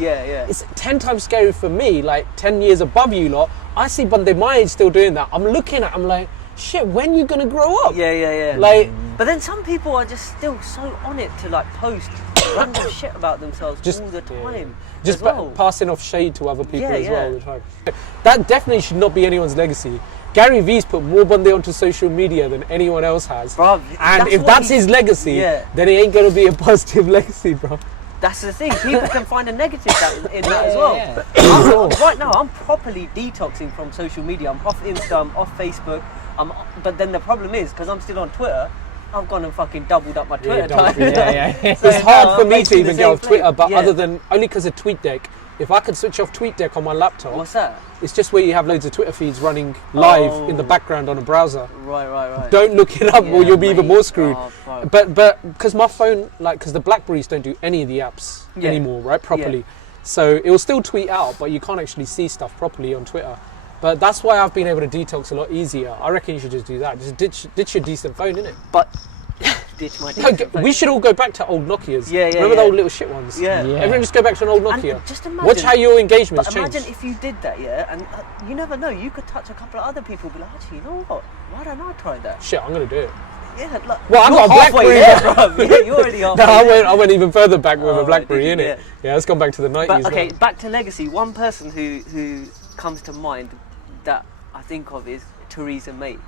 It's 10 times scary for me, like 10 years above you lot. I see Bande my age still doing that. I'm looking at, I'm like, shit, when you gonna grow up? Yeah. Like, but then some people are just still so on it to like post random shit about themselves all the time. Just passing off shade to other people as well all the time. That definitely should not be anyone's legacy. Gary V's put more Bande onto social media than anyone else has. Bruv, and if that's his legacy, then it ain't gonna be a positive legacy, bro. That's the thing. People can find a negative in that as well. Right now, I'm properly detoxing from social media. I'm off Insta, I'm off Facebook. But then the problem is, because I'm still on Twitter, I've gone and fucking doubled up my Twitter time. So it's hard for me to even get off Twitter, but other than only because of TweetDeck. If I could switch off TweetDeck on my laptop, what's that? It's just where you have loads of Twitter feeds running live in the background on a browser. Right. Don't look it up, or you'll be even more screwed. But because my phone, because the Blackberries don't do any of the apps anymore, right? Properly. So it will still tweet out, but you can't actually see stuff properly on Twitter. But that's why I've been able to detox a lot easier. I reckon you should just do that. Just ditch your decent phone, innit? But ditch my decent phone. We should all go back to old Nokias. Remember the old little shit ones? Everyone just go back to an old Nokia. And just imagine, watch how your engagements change. Imagine if you did that, and you never know, you could touch a couple of other people and be like, actually, you know what? Why don't I try that? Shit, I'm going to do it. Yeah, like, well, I got a BlackBerry there, bro. You're already halfway there. I went even further back with a BlackBerry, innit? Yeah, let's go back to the 90s. But, okay, back to legacy. One person who comes to mind that I think of is Theresa May.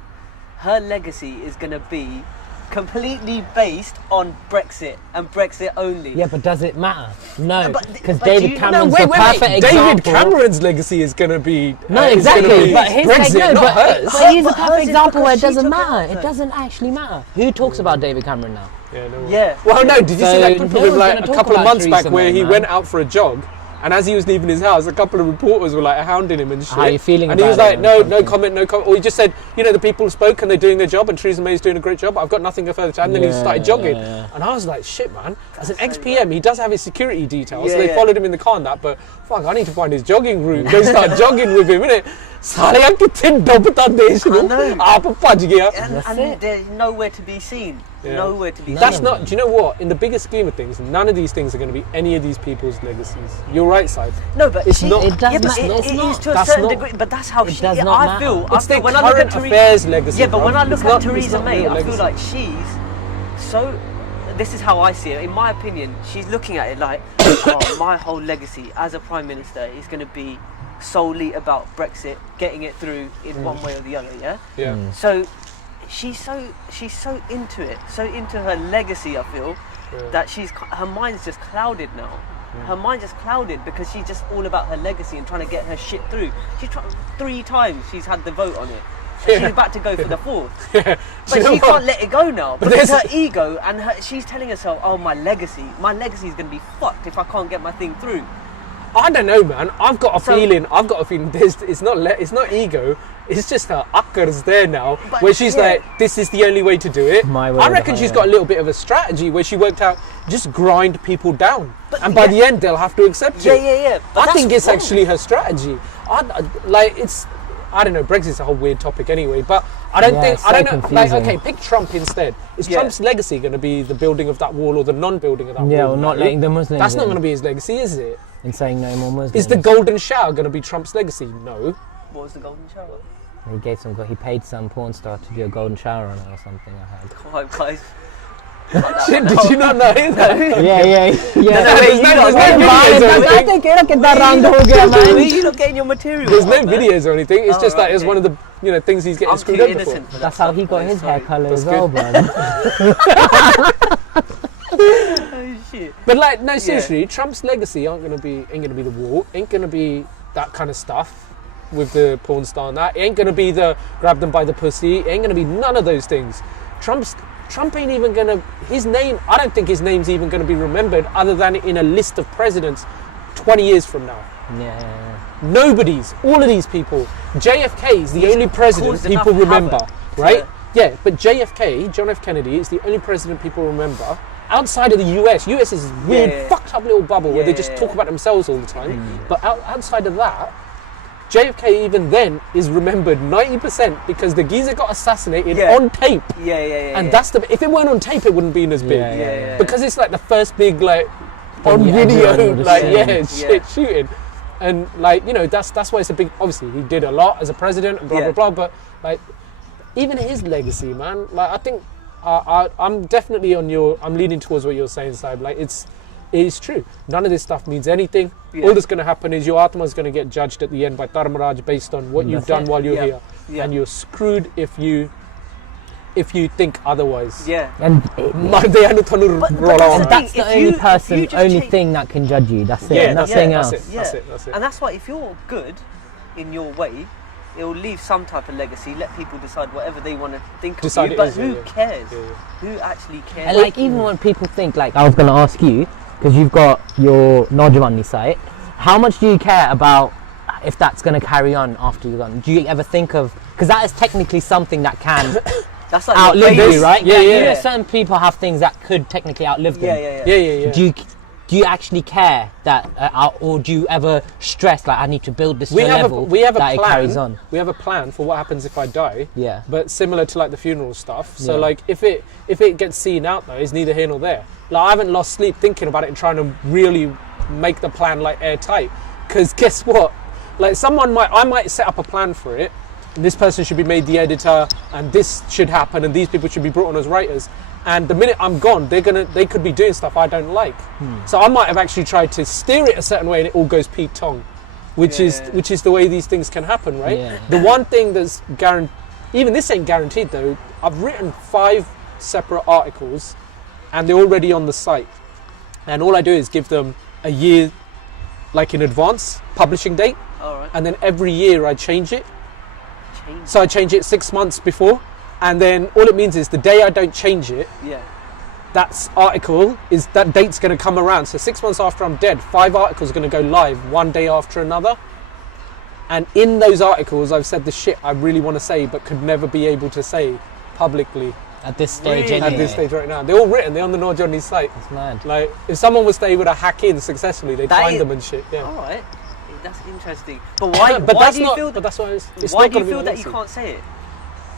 Her legacy is going to be completely based on Brexit and Brexit only. Yeah, but does it matter? No, because David Cameron's the perfect example. David Cameron's legacy is going to be exactly. But his Brexit, not hers. But he's a perfect example where it doesn't matter. It doesn't actually matter. Who talks about David Cameron now? Well, no. Did you see that clip of him like a couple of months back where he went out for a jog? And as he was leaving his house, a couple of reporters were like hounding him and shit. How are you feeling and about he was like, no comment. Or he just said, the people spoke and they're doing their job and Theresa May's doing a great job. I've got nothing further to add. And then he started jogging. And I was like, shit, man. As an ex-PM, he does have his security details. So they followed him in the car and that, but fuck, I need to find his jogging route. They start jogging with him, innit? साले कितने डुबता देश को आप भज गया. And they're nowhere to be seen. Nowhere to be seen. That's not. Do you know what? In the bigger scheme of things, none of these things are going to be any of these people's legacies. You're right, Saib. No, but it's not. It does yeah, not. it is to a That's certain not, degree. But that's how it she. does not I matter. feel. It's the when I look current at affairs legacy. Yeah, but when I look at not Theresa May, I legacy. feel like she's so. This is how I see it. In my opinion, she's looking at it like, oh, my whole legacy as a prime minister is going to be solely about Brexit, getting it through in one way or the other. Yeah. Yeah. So she's so into it, so into her legacy. I feel that her mind's just clouded now. Her mind's just clouded because she's just all about her legacy and trying to get her shit through. She's tried 3 times. She's had the vote on it. And she's about to go for the 4th. But she can't let it go now. Because her ego and she's telling herself, oh, my legacy is going to be fucked if I can't get my thing through. I don't know, man. I've got a feeling. It's not ego. It's just her akkars there now, where she's like, this is the only way to do it. I reckon she's got a little bit of a strategy where she worked out, just grind people down, and by the end they'll have to accept it. Yeah. I think it's actually her strategy. I don't know. Brexit's a whole weird topic anyway, but I don't know. Like, okay, pick Trump instead. Is Trump's legacy going to be the building of that wall or the non-building of that wall? Yeah, or not letting the Muslims. That's not going to be his legacy, is it? And saying no more Muslims. Is the golden shower going to be Trump's legacy? No. What was the golden shower? He paid some porn star to do a golden shower on her or something. I heard. Oh, guys. Did you not know that? Yeah. There's no videos. You're not getting your material. There's no videos or anything. It's just that it's one of the things he's getting screwed up for. That's how he got his hair colour as well, man. Oh shit. But like, no, seriously, Trump's legacy ain't gonna be the wall. Ain't gonna be that kind of stuff with the porn star and that. It ain't gonna be the grab them by the pussy. It ain't gonna be none of those things. Trump ain't even gonna. His name. I don't think his name's even gonna be remembered other than in a list of presidents 20 years from now. Yeah. Nobody's. All of these people. JFK is the only president people remember, right? Yeah, but JFK, John F. Kennedy, is the only president people remember outside of the US. US is a weird, fucked up little bubble where they just talk about themselves all the time. But outside of that, JFK even then is remembered 90% because the geezer got assassinated on tape. And that's if it weren't on tape, it wouldn't be as big. Because it's like the first big on video shooting. And that's why it's a big. Obviously, he did a lot as a president and blah blah blah. But even his legacy, man. I think I'm definitely on your. I'm leaning towards what you're saying, Saib. It is true. None of this stuff means anything. All that's going to happen is your Atma is going to get judged at the end by Dharmaraj based on what you've done while you're here, and you're screwed if you think otherwise. And that's the only thing that can judge you. That's it. Nothing else. That's it. And that's why if you're good in your way, it will leave some type of legacy. Let people decide whatever they want to think of you. But who cares? Who actually cares? And even when people think, I was going to ask you, because you've got your Nojawani site, how much do you care about if that's going to carry on after you're gone? Do you ever think of, because that is technically something that can that's like outlive you, right? Yeah. Certain people have things that could technically outlive them. Yeah. Do you actually care that, or do you ever stress I need to build this level that it carries on? We have a plan for what happens if I die. Yeah. But similar to the funeral stuff. So if it gets seen out though, it's neither here nor there. I haven't lost sleep thinking about it and trying to really make the plan airtight. Because guess what? I might set up a plan for it. And this person should be made the editor, and this should happen, and these people should be brought on as writers. And the minute I'm gone, they could be doing stuff I don't like. So I might have actually tried to steer it a certain way, and it all goes Pete Tong, which is the way these things can happen, right? Yeah. The one thing that's guaranteed, even this ain't guaranteed though. I've written 5 separate articles, and they're already on the site. And all I do is give them a year, in advance publishing date, and then every year I change it. So I change it 6 months before. And then all it means is the day I don't change it, that date's going to come around. So 6 months after I'm dead, 5 articles are going to go live one day after another. And in those articles, I've said the shit I really want to say, but could never be able to say publicly. At this stage, Really? anyway. At this stage right now, they're all written. They're on the Nor Johnny site. It's mad. Like, if someone was able to hack in successfully, they'd That find is- them and shit. Yeah. All right, that's interesting. But why? But why that's do you not. feel? But that's why it's Why not do you gonna be feel my that you legacy. can't say it?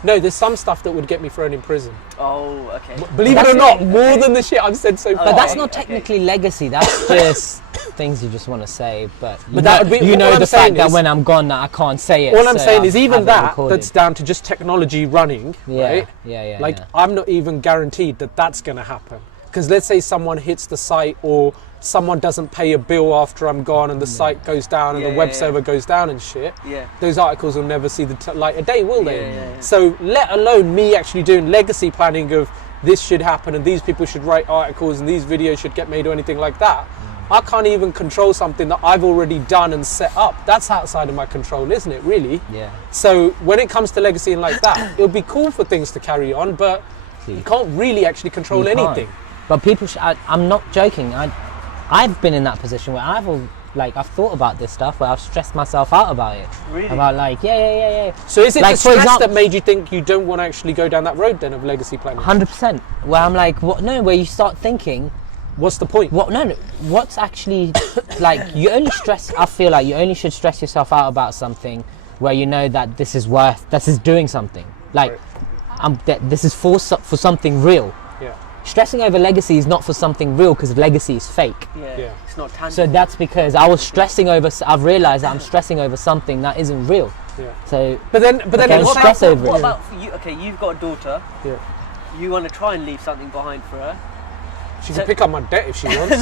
No, there's some stuff that would get me thrown in prison. Oh, okay. Believe it That's or not, it. more Okay. than the shit I've said so far. But that's Okay, not okay. technically legacy. That's just things you just want to say. But you that know, would be- you what know I'm the saying fact that is- when I'm gone, that I can't say it. All I'm so saying I is even have it that, recorded. that's down to just technology running, Yeah, right? yeah, Like, yeah. I'm not even guaranteed that that's going to happen. Because let's say someone hits the site or someone doesn't pay a bill after I'm gone and the site goes down and Yeah, the web yeah, server goes down and shit. Yeah. Those articles will never see the light of day, will they? Yeah, yeah, yeah. So let alone me actually doing legacy planning of this should happen and these people should write articles and these videos should get made or anything like that. I can't even control something that I've already done and set up. That's outside of my control, isn't it, really? Yeah. So when it comes to legacy and like that, it would be cool for things to carry on, but you can't really actually control You can't. anything. But people, I'm not joking. I've been in that position where I've thought about this stuff, where I've stressed myself out about it. Really? About like, yeah. So is it Like, the for stress example- that made you think you don't want to actually go down that road then of legacy planning? 100%. Where I'm like, what? No, where you start thinking, What's the point? what? No. What's actually like? You only stress. I feel like you only should stress yourself out about something where you know that this is doing something. Like, Right. this is for something real. Yeah. Stressing over legacy is not for something real because legacy is fake. Yeah. Yeah. It's not tangible. So that's because I was stressing over. I've realised that I'm stressing over something that isn't real. Yeah. So But then Okay, it's what stress about, over what it. about for you? Okay, you've got a daughter. Yeah. You want to try and leave something behind for her. She So- can pick up my debt if she wants.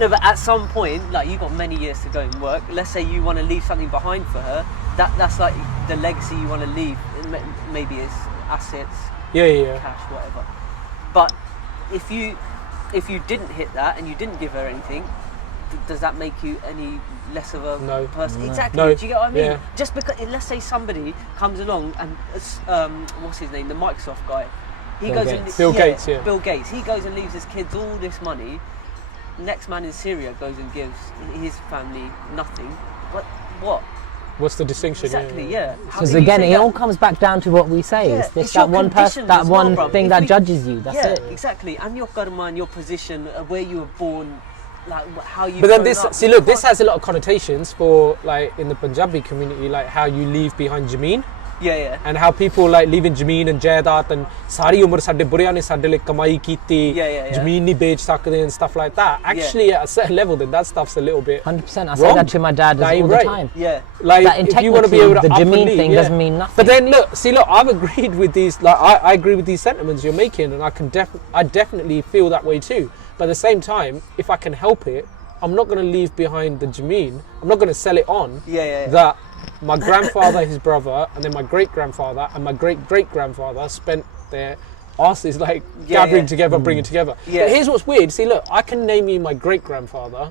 No, but at some point, like you've got many years to go and work. Let's say you want to leave something behind for her. That's like the legacy you want to leave. Maybe it's assets, Yeah. cash, whatever. But if you didn't hit that and you didn't give her anything, does that make you any less of a No. person? No. Exactly. No. Do you get what I mean? Yeah. Just because, let's say somebody comes along and what's his name, the Microsoft guy, he Bill goes Gates. and Bill Gates, yeah. Bill Gates. He goes and leaves his kids all this money. Next man in Syria goes and gives his family nothing. What? What's the distinction? Exactly. Yeah. How because can you again, say it that? all comes back down to what we say. Yeah, It's this it's that your one person, conditions that as well, one bruv. thing If that we- judges you. That's yeah, it. exactly. And your karma and your position, where you were born, like how you. But then this has a lot of connotations for like in the Punjabi community, like how you leave behind Jameen. Yeah. And how people like leaving Jameen and Jaidat and सारी उम्र साडे बुरियां ने साडे लिए कमाई कीती, Yeah. Jameen नहीं बेच सकते and stuff like that. Actually, at a certain level, then that stuff's a little bit 100%. I say wrong. that to my dad That all ain't the right. time. Yeah. like That in if you want to be able to the up and Jameen leave, thing yeah. doesn't mean nothing. But then look, I've agreed with these. Like I agree with these sentiments you're making, and I definitely feel that way too. But at the same time, if I can help it, I'm not going to leave behind the Jameen. I'm not going to sell it on. Yeah. That my grandfather, his brother, and then my great grandfather and my great great grandfather spent their asses like gathering together, bringing together. Yeah. But here's what's weird. See, look, I can name you my great grandfather,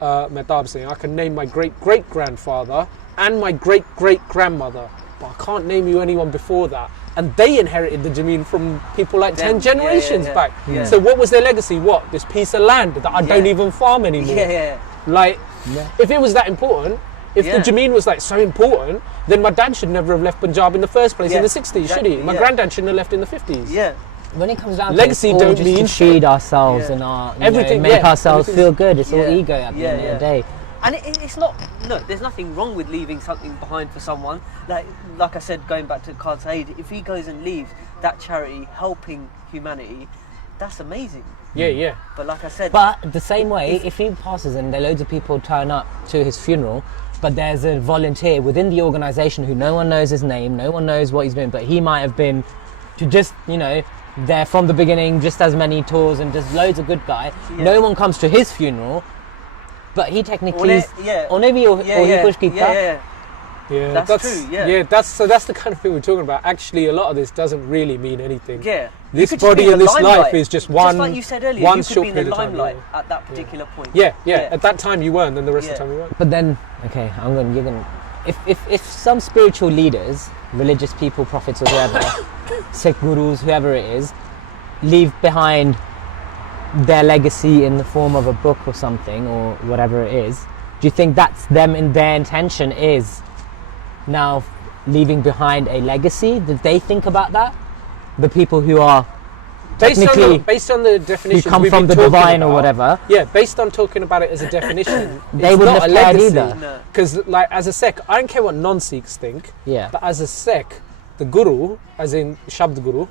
Mehtab Singh. I can name my great great grandfather and my great great grandmother, but I can't name you anyone before that. And they inherited the Jameen from people like Them, 10 generations yeah. back. Yeah. So what was their legacy? What? This piece of land that I don't even farm anymore. Yeah. Like, Yeah. if it was that important, if Yeah. the Jameen was like so important, then my dad should never have left Punjab in the first place Yeah, in the 60s, should he? exactly, My yeah. granddad shouldn't have left in the 50s. Yeah. When it comes down Legacy to it, it's all don't just mean to feed ourselves Yeah. and our Everything, make yeah, ourselves everything's- feel good. It's all Yeah. ego at the Yeah, end of the yeah. day. And it's not. Look, there's nothing wrong with leaving something behind for someone. Like I said, going back to Card Said, if he goes and leaves that charity helping humanity, that's amazing. Yeah. But like I said, But the same way, if he passes and there loads of people turn up to his funeral, but there's a volunteer within the organisation who no one knows his name, no one knows what he's been, but he might have been to just, there from the beginning, just as many tours and just loads of good guy. Yeah. No one comes to his funeral, but he technically, or maybe he push kita. Yeah, That's true, yeah. that's the kind of thing we're talking about. Actually, a lot of this doesn't really mean anything. Yeah. You This could just be body in and the this limelight. life is just one. Just like you said earlier, one you could short be in the period of time, limelight yeah. at that particular point. Yeah. At that time you weren't, then the rest of the Yeah. time you weren't. But then, okay, you're gonna. If some spiritual leaders, religious people, prophets or whoever, Sikh gurus, whoever it is, leave behind their legacy in the form of a book or something or whatever it is, do you think that's them in their intention is now leaving behind a legacy? Did they think about that? The people who are technically based on the who definition come from the divine or whatever. Yeah, based on talking about it as a definition, They it's wouldn't not a have cared legacy. either. Because, like, as a sect, I don't care what non-Sikhs think. Yeah. But as a sect, the guru, as in Shabd Guru,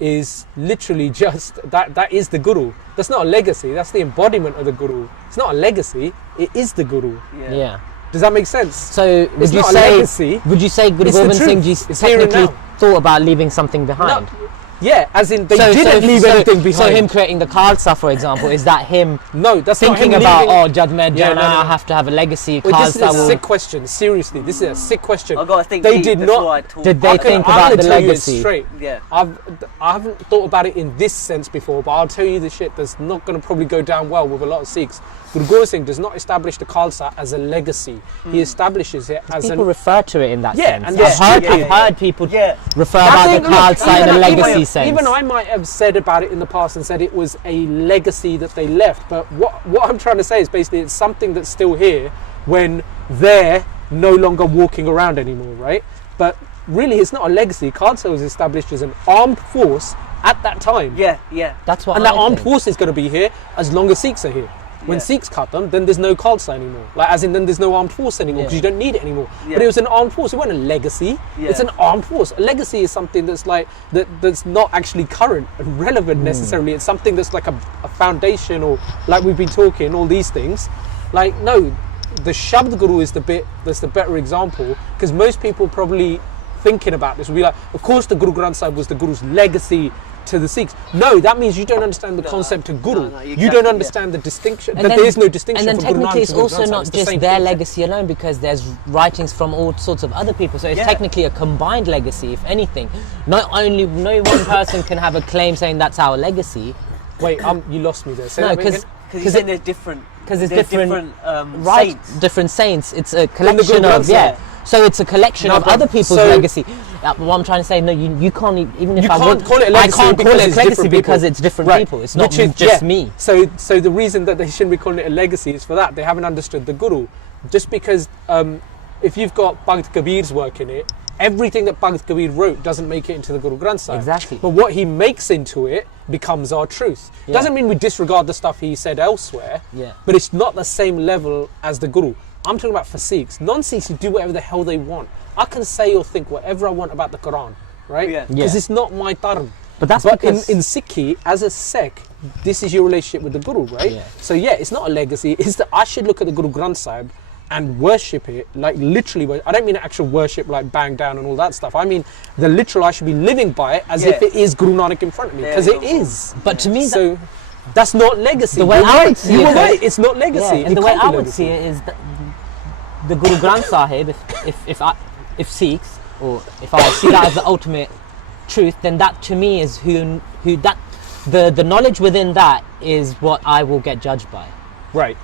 is literally just that is the guru. That's not a legacy. That's the embodiment of the guru. It's not a legacy. It is the guru. Yeah. Does that make sense? So It's not a legacy. would you say Guru It's the Gobind Singh truth. Ji It's here and technically now. thought about leaving something behind? No. Yeah, as in they didn't leave anything behind. So him creating the Khalsa, for example, is that him No, that's thinking not him about, leaving. oh, Jad Med Yeah, Jana, no, no, no. I have to have a legacy, Wait, this is Khalsa a will... sick question. Seriously, this is a sick question. I gotta think They deep did before not- I talk. Did they I'm think gonna about the tell you it legacy? straight. Yeah. I haven't thought about it in this sense before, but I'll tell you the shit that's not going to probably go down well with a lot of Sikhs. Guru Gobind Singh does not establish the Khalsa as a legacy. He establishes it as People refer to it in that Yeah, sense. and they're I've stupid. heard people Yeah. refer I about think, the look, Khalsa in a legacy even, sense. Even I might have said about it in the past and said it was a legacy that they left. But what I'm trying to say is basically it's something that's still here when they're no longer walking around anymore, right? But really, it's not a legacy. Khalsa was established as an armed force at that time. Yeah, yeah. That's what And I that armed think. force is going to be here as long as Sikhs are here. When Yeah. Sikhs cut them, then there's no Khalsa anymore. Like, as in, then there's no armed force anymore because Yeah. you don't need it anymore. Yeah. But it was an armed force. It wasn't a legacy. Yeah. It's an armed force. A legacy is something that's like that's not actually current and relevant necessarily. It's something that's like a foundation, or like we've been talking, all these things. Like, no, the Shabd Guru is that's the better example, because most people probably thinking about this will be like, of course the Guru Granth Sahib was the Guru's legacy to the Sikhs. No, that means you don't understand the concept of Guru. no, You exactly, don't understand the distinction. And That then- there is no distinction. And then from Guru technically Nanak it's to Guru also Granth Sahib. not It's the just same their thing. legacy alone, because there's writings from all sorts of other people. So it's Yeah. technically a combined legacy, if anything. Not only no one person can have a claim saying that's our legacy. Wait, you lost me there. Say No, that because again. Because there's different. 'cause it's there's different, right. Saints. Different saints. It's a collection Guru of Granth Sahib. So it's a collection No, of but- other people's so- legacy. What I'm trying to say, no, you can't even if You I can't want, call it a I legacy can't call because it it's a legacy different because people. it's different Right. people. It's not Which is- just yeah. me. So the reason that they shouldn't be calling it a legacy is for that they haven't understood the Guru. Just because if you've got Bhagat Kabir's work in it, everything that Bhagat Kabir wrote doesn't make it into the Guru Granth Sahib. Exactly. But what he makes into it becomes our truth. Yeah. Doesn't mean we disregard the stuff he said elsewhere. Yeah. But it's not the same level as the Guru. I'm talking about for Sikhs. Non-Sikhs do whatever the hell they want. I can say or think whatever I want about the Quran, right? Yeah. Because Yeah. it's not my dharm. But that's But because in Sikhi, as a sect, this is your relationship with the Guru, right? Yeah. So yeah, it's not a legacy. It's that I should look at the Guru Granth Sahib and worship it, like literally. I don't mean actual worship, like bang down and all that stuff. I mean the literal. I should be living by it as Yeah. if it is Guru Nanak in front of me, There because you it go. is. But to me, So that's not legacy. The way You're I right. would see You it were is- right. It's not legacy. yeah, and It the way can't be I would legacy. see it is that the Guru Granth Sahib, if Sikhs, or if I see that as the ultimate truth, then that to me is who that the knowledge within that is what I will get judged by. Right.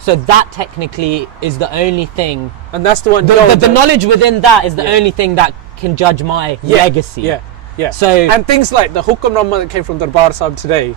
So that technically is the only thing. And that's the one. The knowledge within that is the only thing that can judge my legacy. Yeah, yeah. So- and things like the Hukamnama that came from Darbar Sahib today,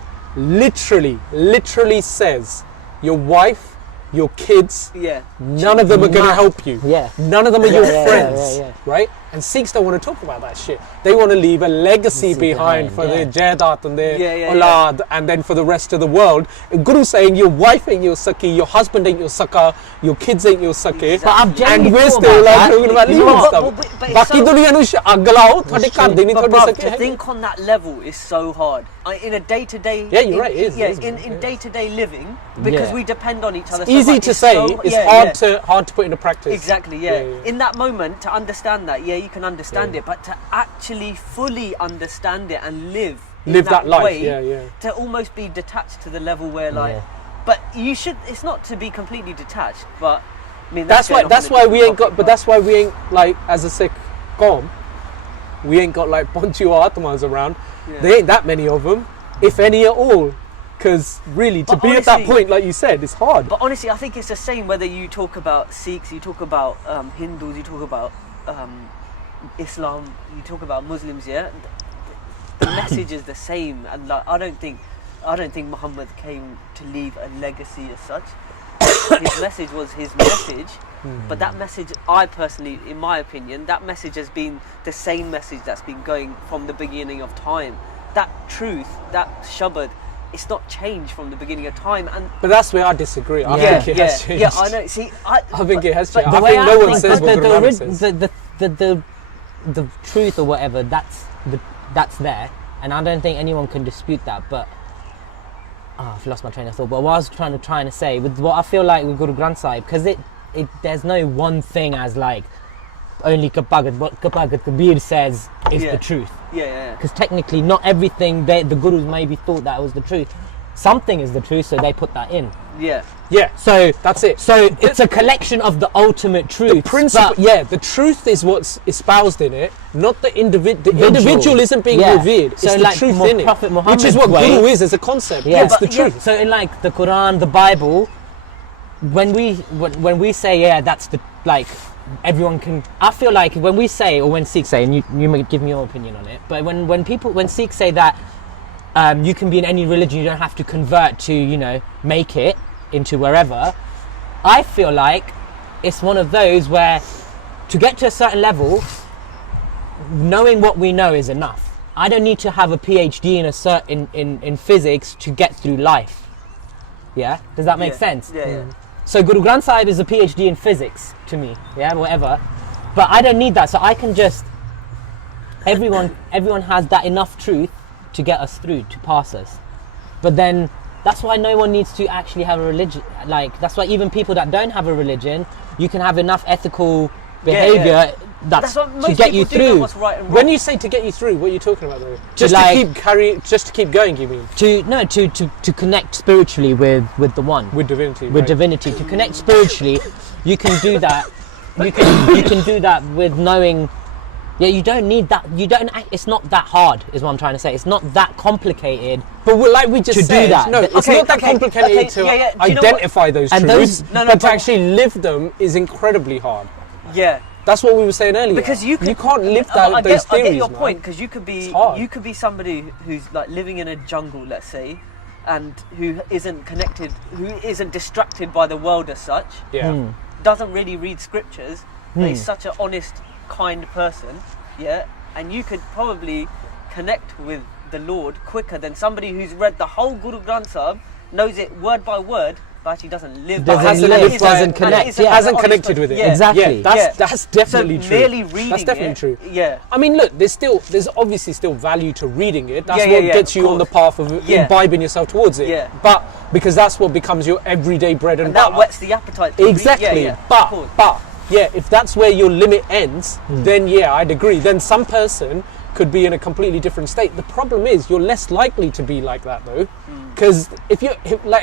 literally says your wife, your kids, Yeah. none of them are going to help you. Yeah. None of them are your yeah, friends, yeah. right? And Sikhs don't want to talk about that shit. They want to leave a legacy behind for their Jaidat and their Aulad, and then for the rest of the world. Guru saying your wife ain't your Saki, your husband ain't your Saka, your kids ain't your Saki. But I've And genuinely we're thought still about like that. talking about You know leaving what? stuff. but it's Baki so- दुनिया नु अग लाओ थोड़े घर दे नहीं But थोड़े bruv, सके to है think on that level is so hard. In a day-to-day, Yeah, you're right, it is, Yeah, it is, in yeah. day-to-day living, because Yeah. we depend on each other. It's so easy much, to it's say, so- it's yeah, hard to put into practice. Exactly, yeah. Yeah, yeah. In that moment, to understand that, yeah, you can understand Yeah. it, but to actually fully understand it and live Live in that life, way, yeah, yeah. to almost be detached to the level where, like, Yeah. but you should. It's not to be completely detached, but I mean That's going why. off That's on a why we different ain't got. topic, But that's why we ain't like as a Sikh Qawm. We ain't got like Ponchu Atmas around. Yeah. There ain't that many of them, if any at all. Because really, to But be at that honestly- point, like you said, it's hard. But honestly, I think it's the same whether you talk about Sikhs, you talk about Hindus, you talk about Islam, you talk about Muslims. Yeah, the message is the same, and like I don't think Muhammad came to leave a legacy as such. His message was his message, but that message, I personally, in my opinion, that message has been the same message that's been going from the beginning of time. that truth, that shabad, it's not changed from the beginning of time. But that's where I disagree. I think it has changed. Yeah, I know. See, I think it has changed. The I way think no one says what Guru Nanak says. The truth or whatever, that's there, and I don't think anyone can dispute that. But I've lost my train of thought. But what I was trying to say with what I feel like with Guru Granth Sahib, because there's no one thing as like only what Kabir says is the truth. Because technically, not everything the Gurus maybe thought that was the truth. Something is the truth, so they put that in. Yeah. So that's it. So it's a collection of the ultimate truth. The principle. The truth is what's espoused in it, not the individual. The individual isn't being revered. It's so the like truth in it, Prophet Muhammad which is what Guru is as a concept. Yeah, it's the truth. So in like the Quran, the Bible, when we say that's the like. Everyone can. I feel like when we say, or when Sikhs say, and you may give me your opinion on it, but when Sikhs say that you can be in any religion, you don't have to convert to make it into wherever. I feel like it's one of those where to get to a certain level, knowing what we know is enough. I don't need to have a PhD in physics to get through life. Yeah, does that make sense? Yeah. So Guru Granth Sahib is a PhD in physics to me, whatever. But I don't need that, so I can just... Everyone has that enough truth to get us through, to pass us. But then, that's why no one needs to actually have a religion. Like, that's why even people that don't have a religion, you can have enough ethical behaviour that's to get you through. What's right and wrong. When you say to get you through, what are you talking about though? Just to keep going, you mean? To connect spiritually with the one. With divinity. With divinity. To connect spiritually, you can do that. You can do that with knowing. Yeah, you don't need that. It's not that hard, is what I'm trying to say. It's not that complicated. But like we just said, do that. No, it's not that complicated to identify those truths, but to actually live them is incredibly hard. Yeah. That's what we were saying earlier. Because you can't live those theories. I get your point, because you could be somebody who's like living in a jungle, let's say, and who isn't connected, who isn't distracted by the world as such. Yeah. Doesn't really read scriptures, but he's such an honest, kind person. Yeah. And you could probably connect with the Lord quicker than somebody who's read the whole Guru Granth Sahib, knows it word by word, but actually doesn't live. Doesn't connect. Hasn't connected with it. Yeah. Exactly. Yeah, that's definitely so true. Merely reading that's definitely true. Yeah. I mean, look, there's obviously still value to reading it. That's what gets you on the path of imbibing yourself towards it. Yeah. But because that's what becomes your everyday bread and butter. That whets the appetite. Exactly. But if that's where your limit ends, then I'd agree. Then some person could be in a completely different state. The problem is you're less likely to be like that though, because if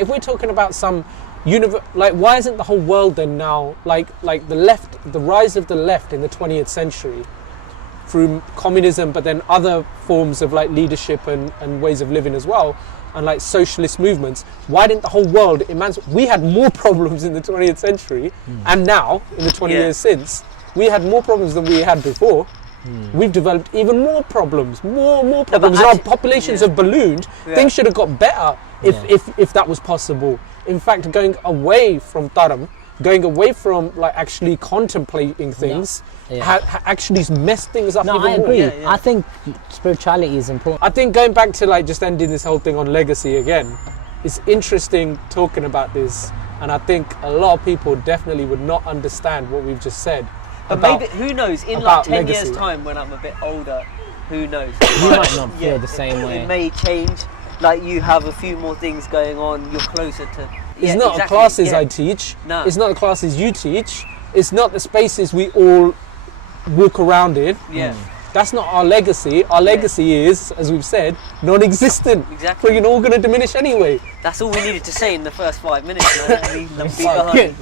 we're talking about some why isn't the whole world then now like the rise of the left in the 20th century through communism, but then other forms of like leadership and ways of living as well, and like socialist movements? Why didn't the whole world we had more problems in the 20th century, and now in the 20 years since, we had more problems than we had before. We've developed even more problems, more problems. Our populations have ballooned. Things should have got better if that was possible. In fact, going away from dharam, going away from like actually contemplating things, actually messed things up even more. I agree. I think spirituality is important. I think going back to like just ending this whole thing on legacy again, it's interesting talking about this, and I think a lot of people definitely would not understand what we've just said. But maybe, who knows, in like 10 years time when I'm a bit older, who knows? You might not feel the same way. It may change, like you have a few more things going on, you're closer to... It's not the classes I teach, it's not the classes you teach, it's not the spaces we all walk around in. That's not our legacy. Our legacy is, as we've said, non-existent. Exactly. We're all going to diminish anyway. That's all we needed to say in the first 5 minutes. Man.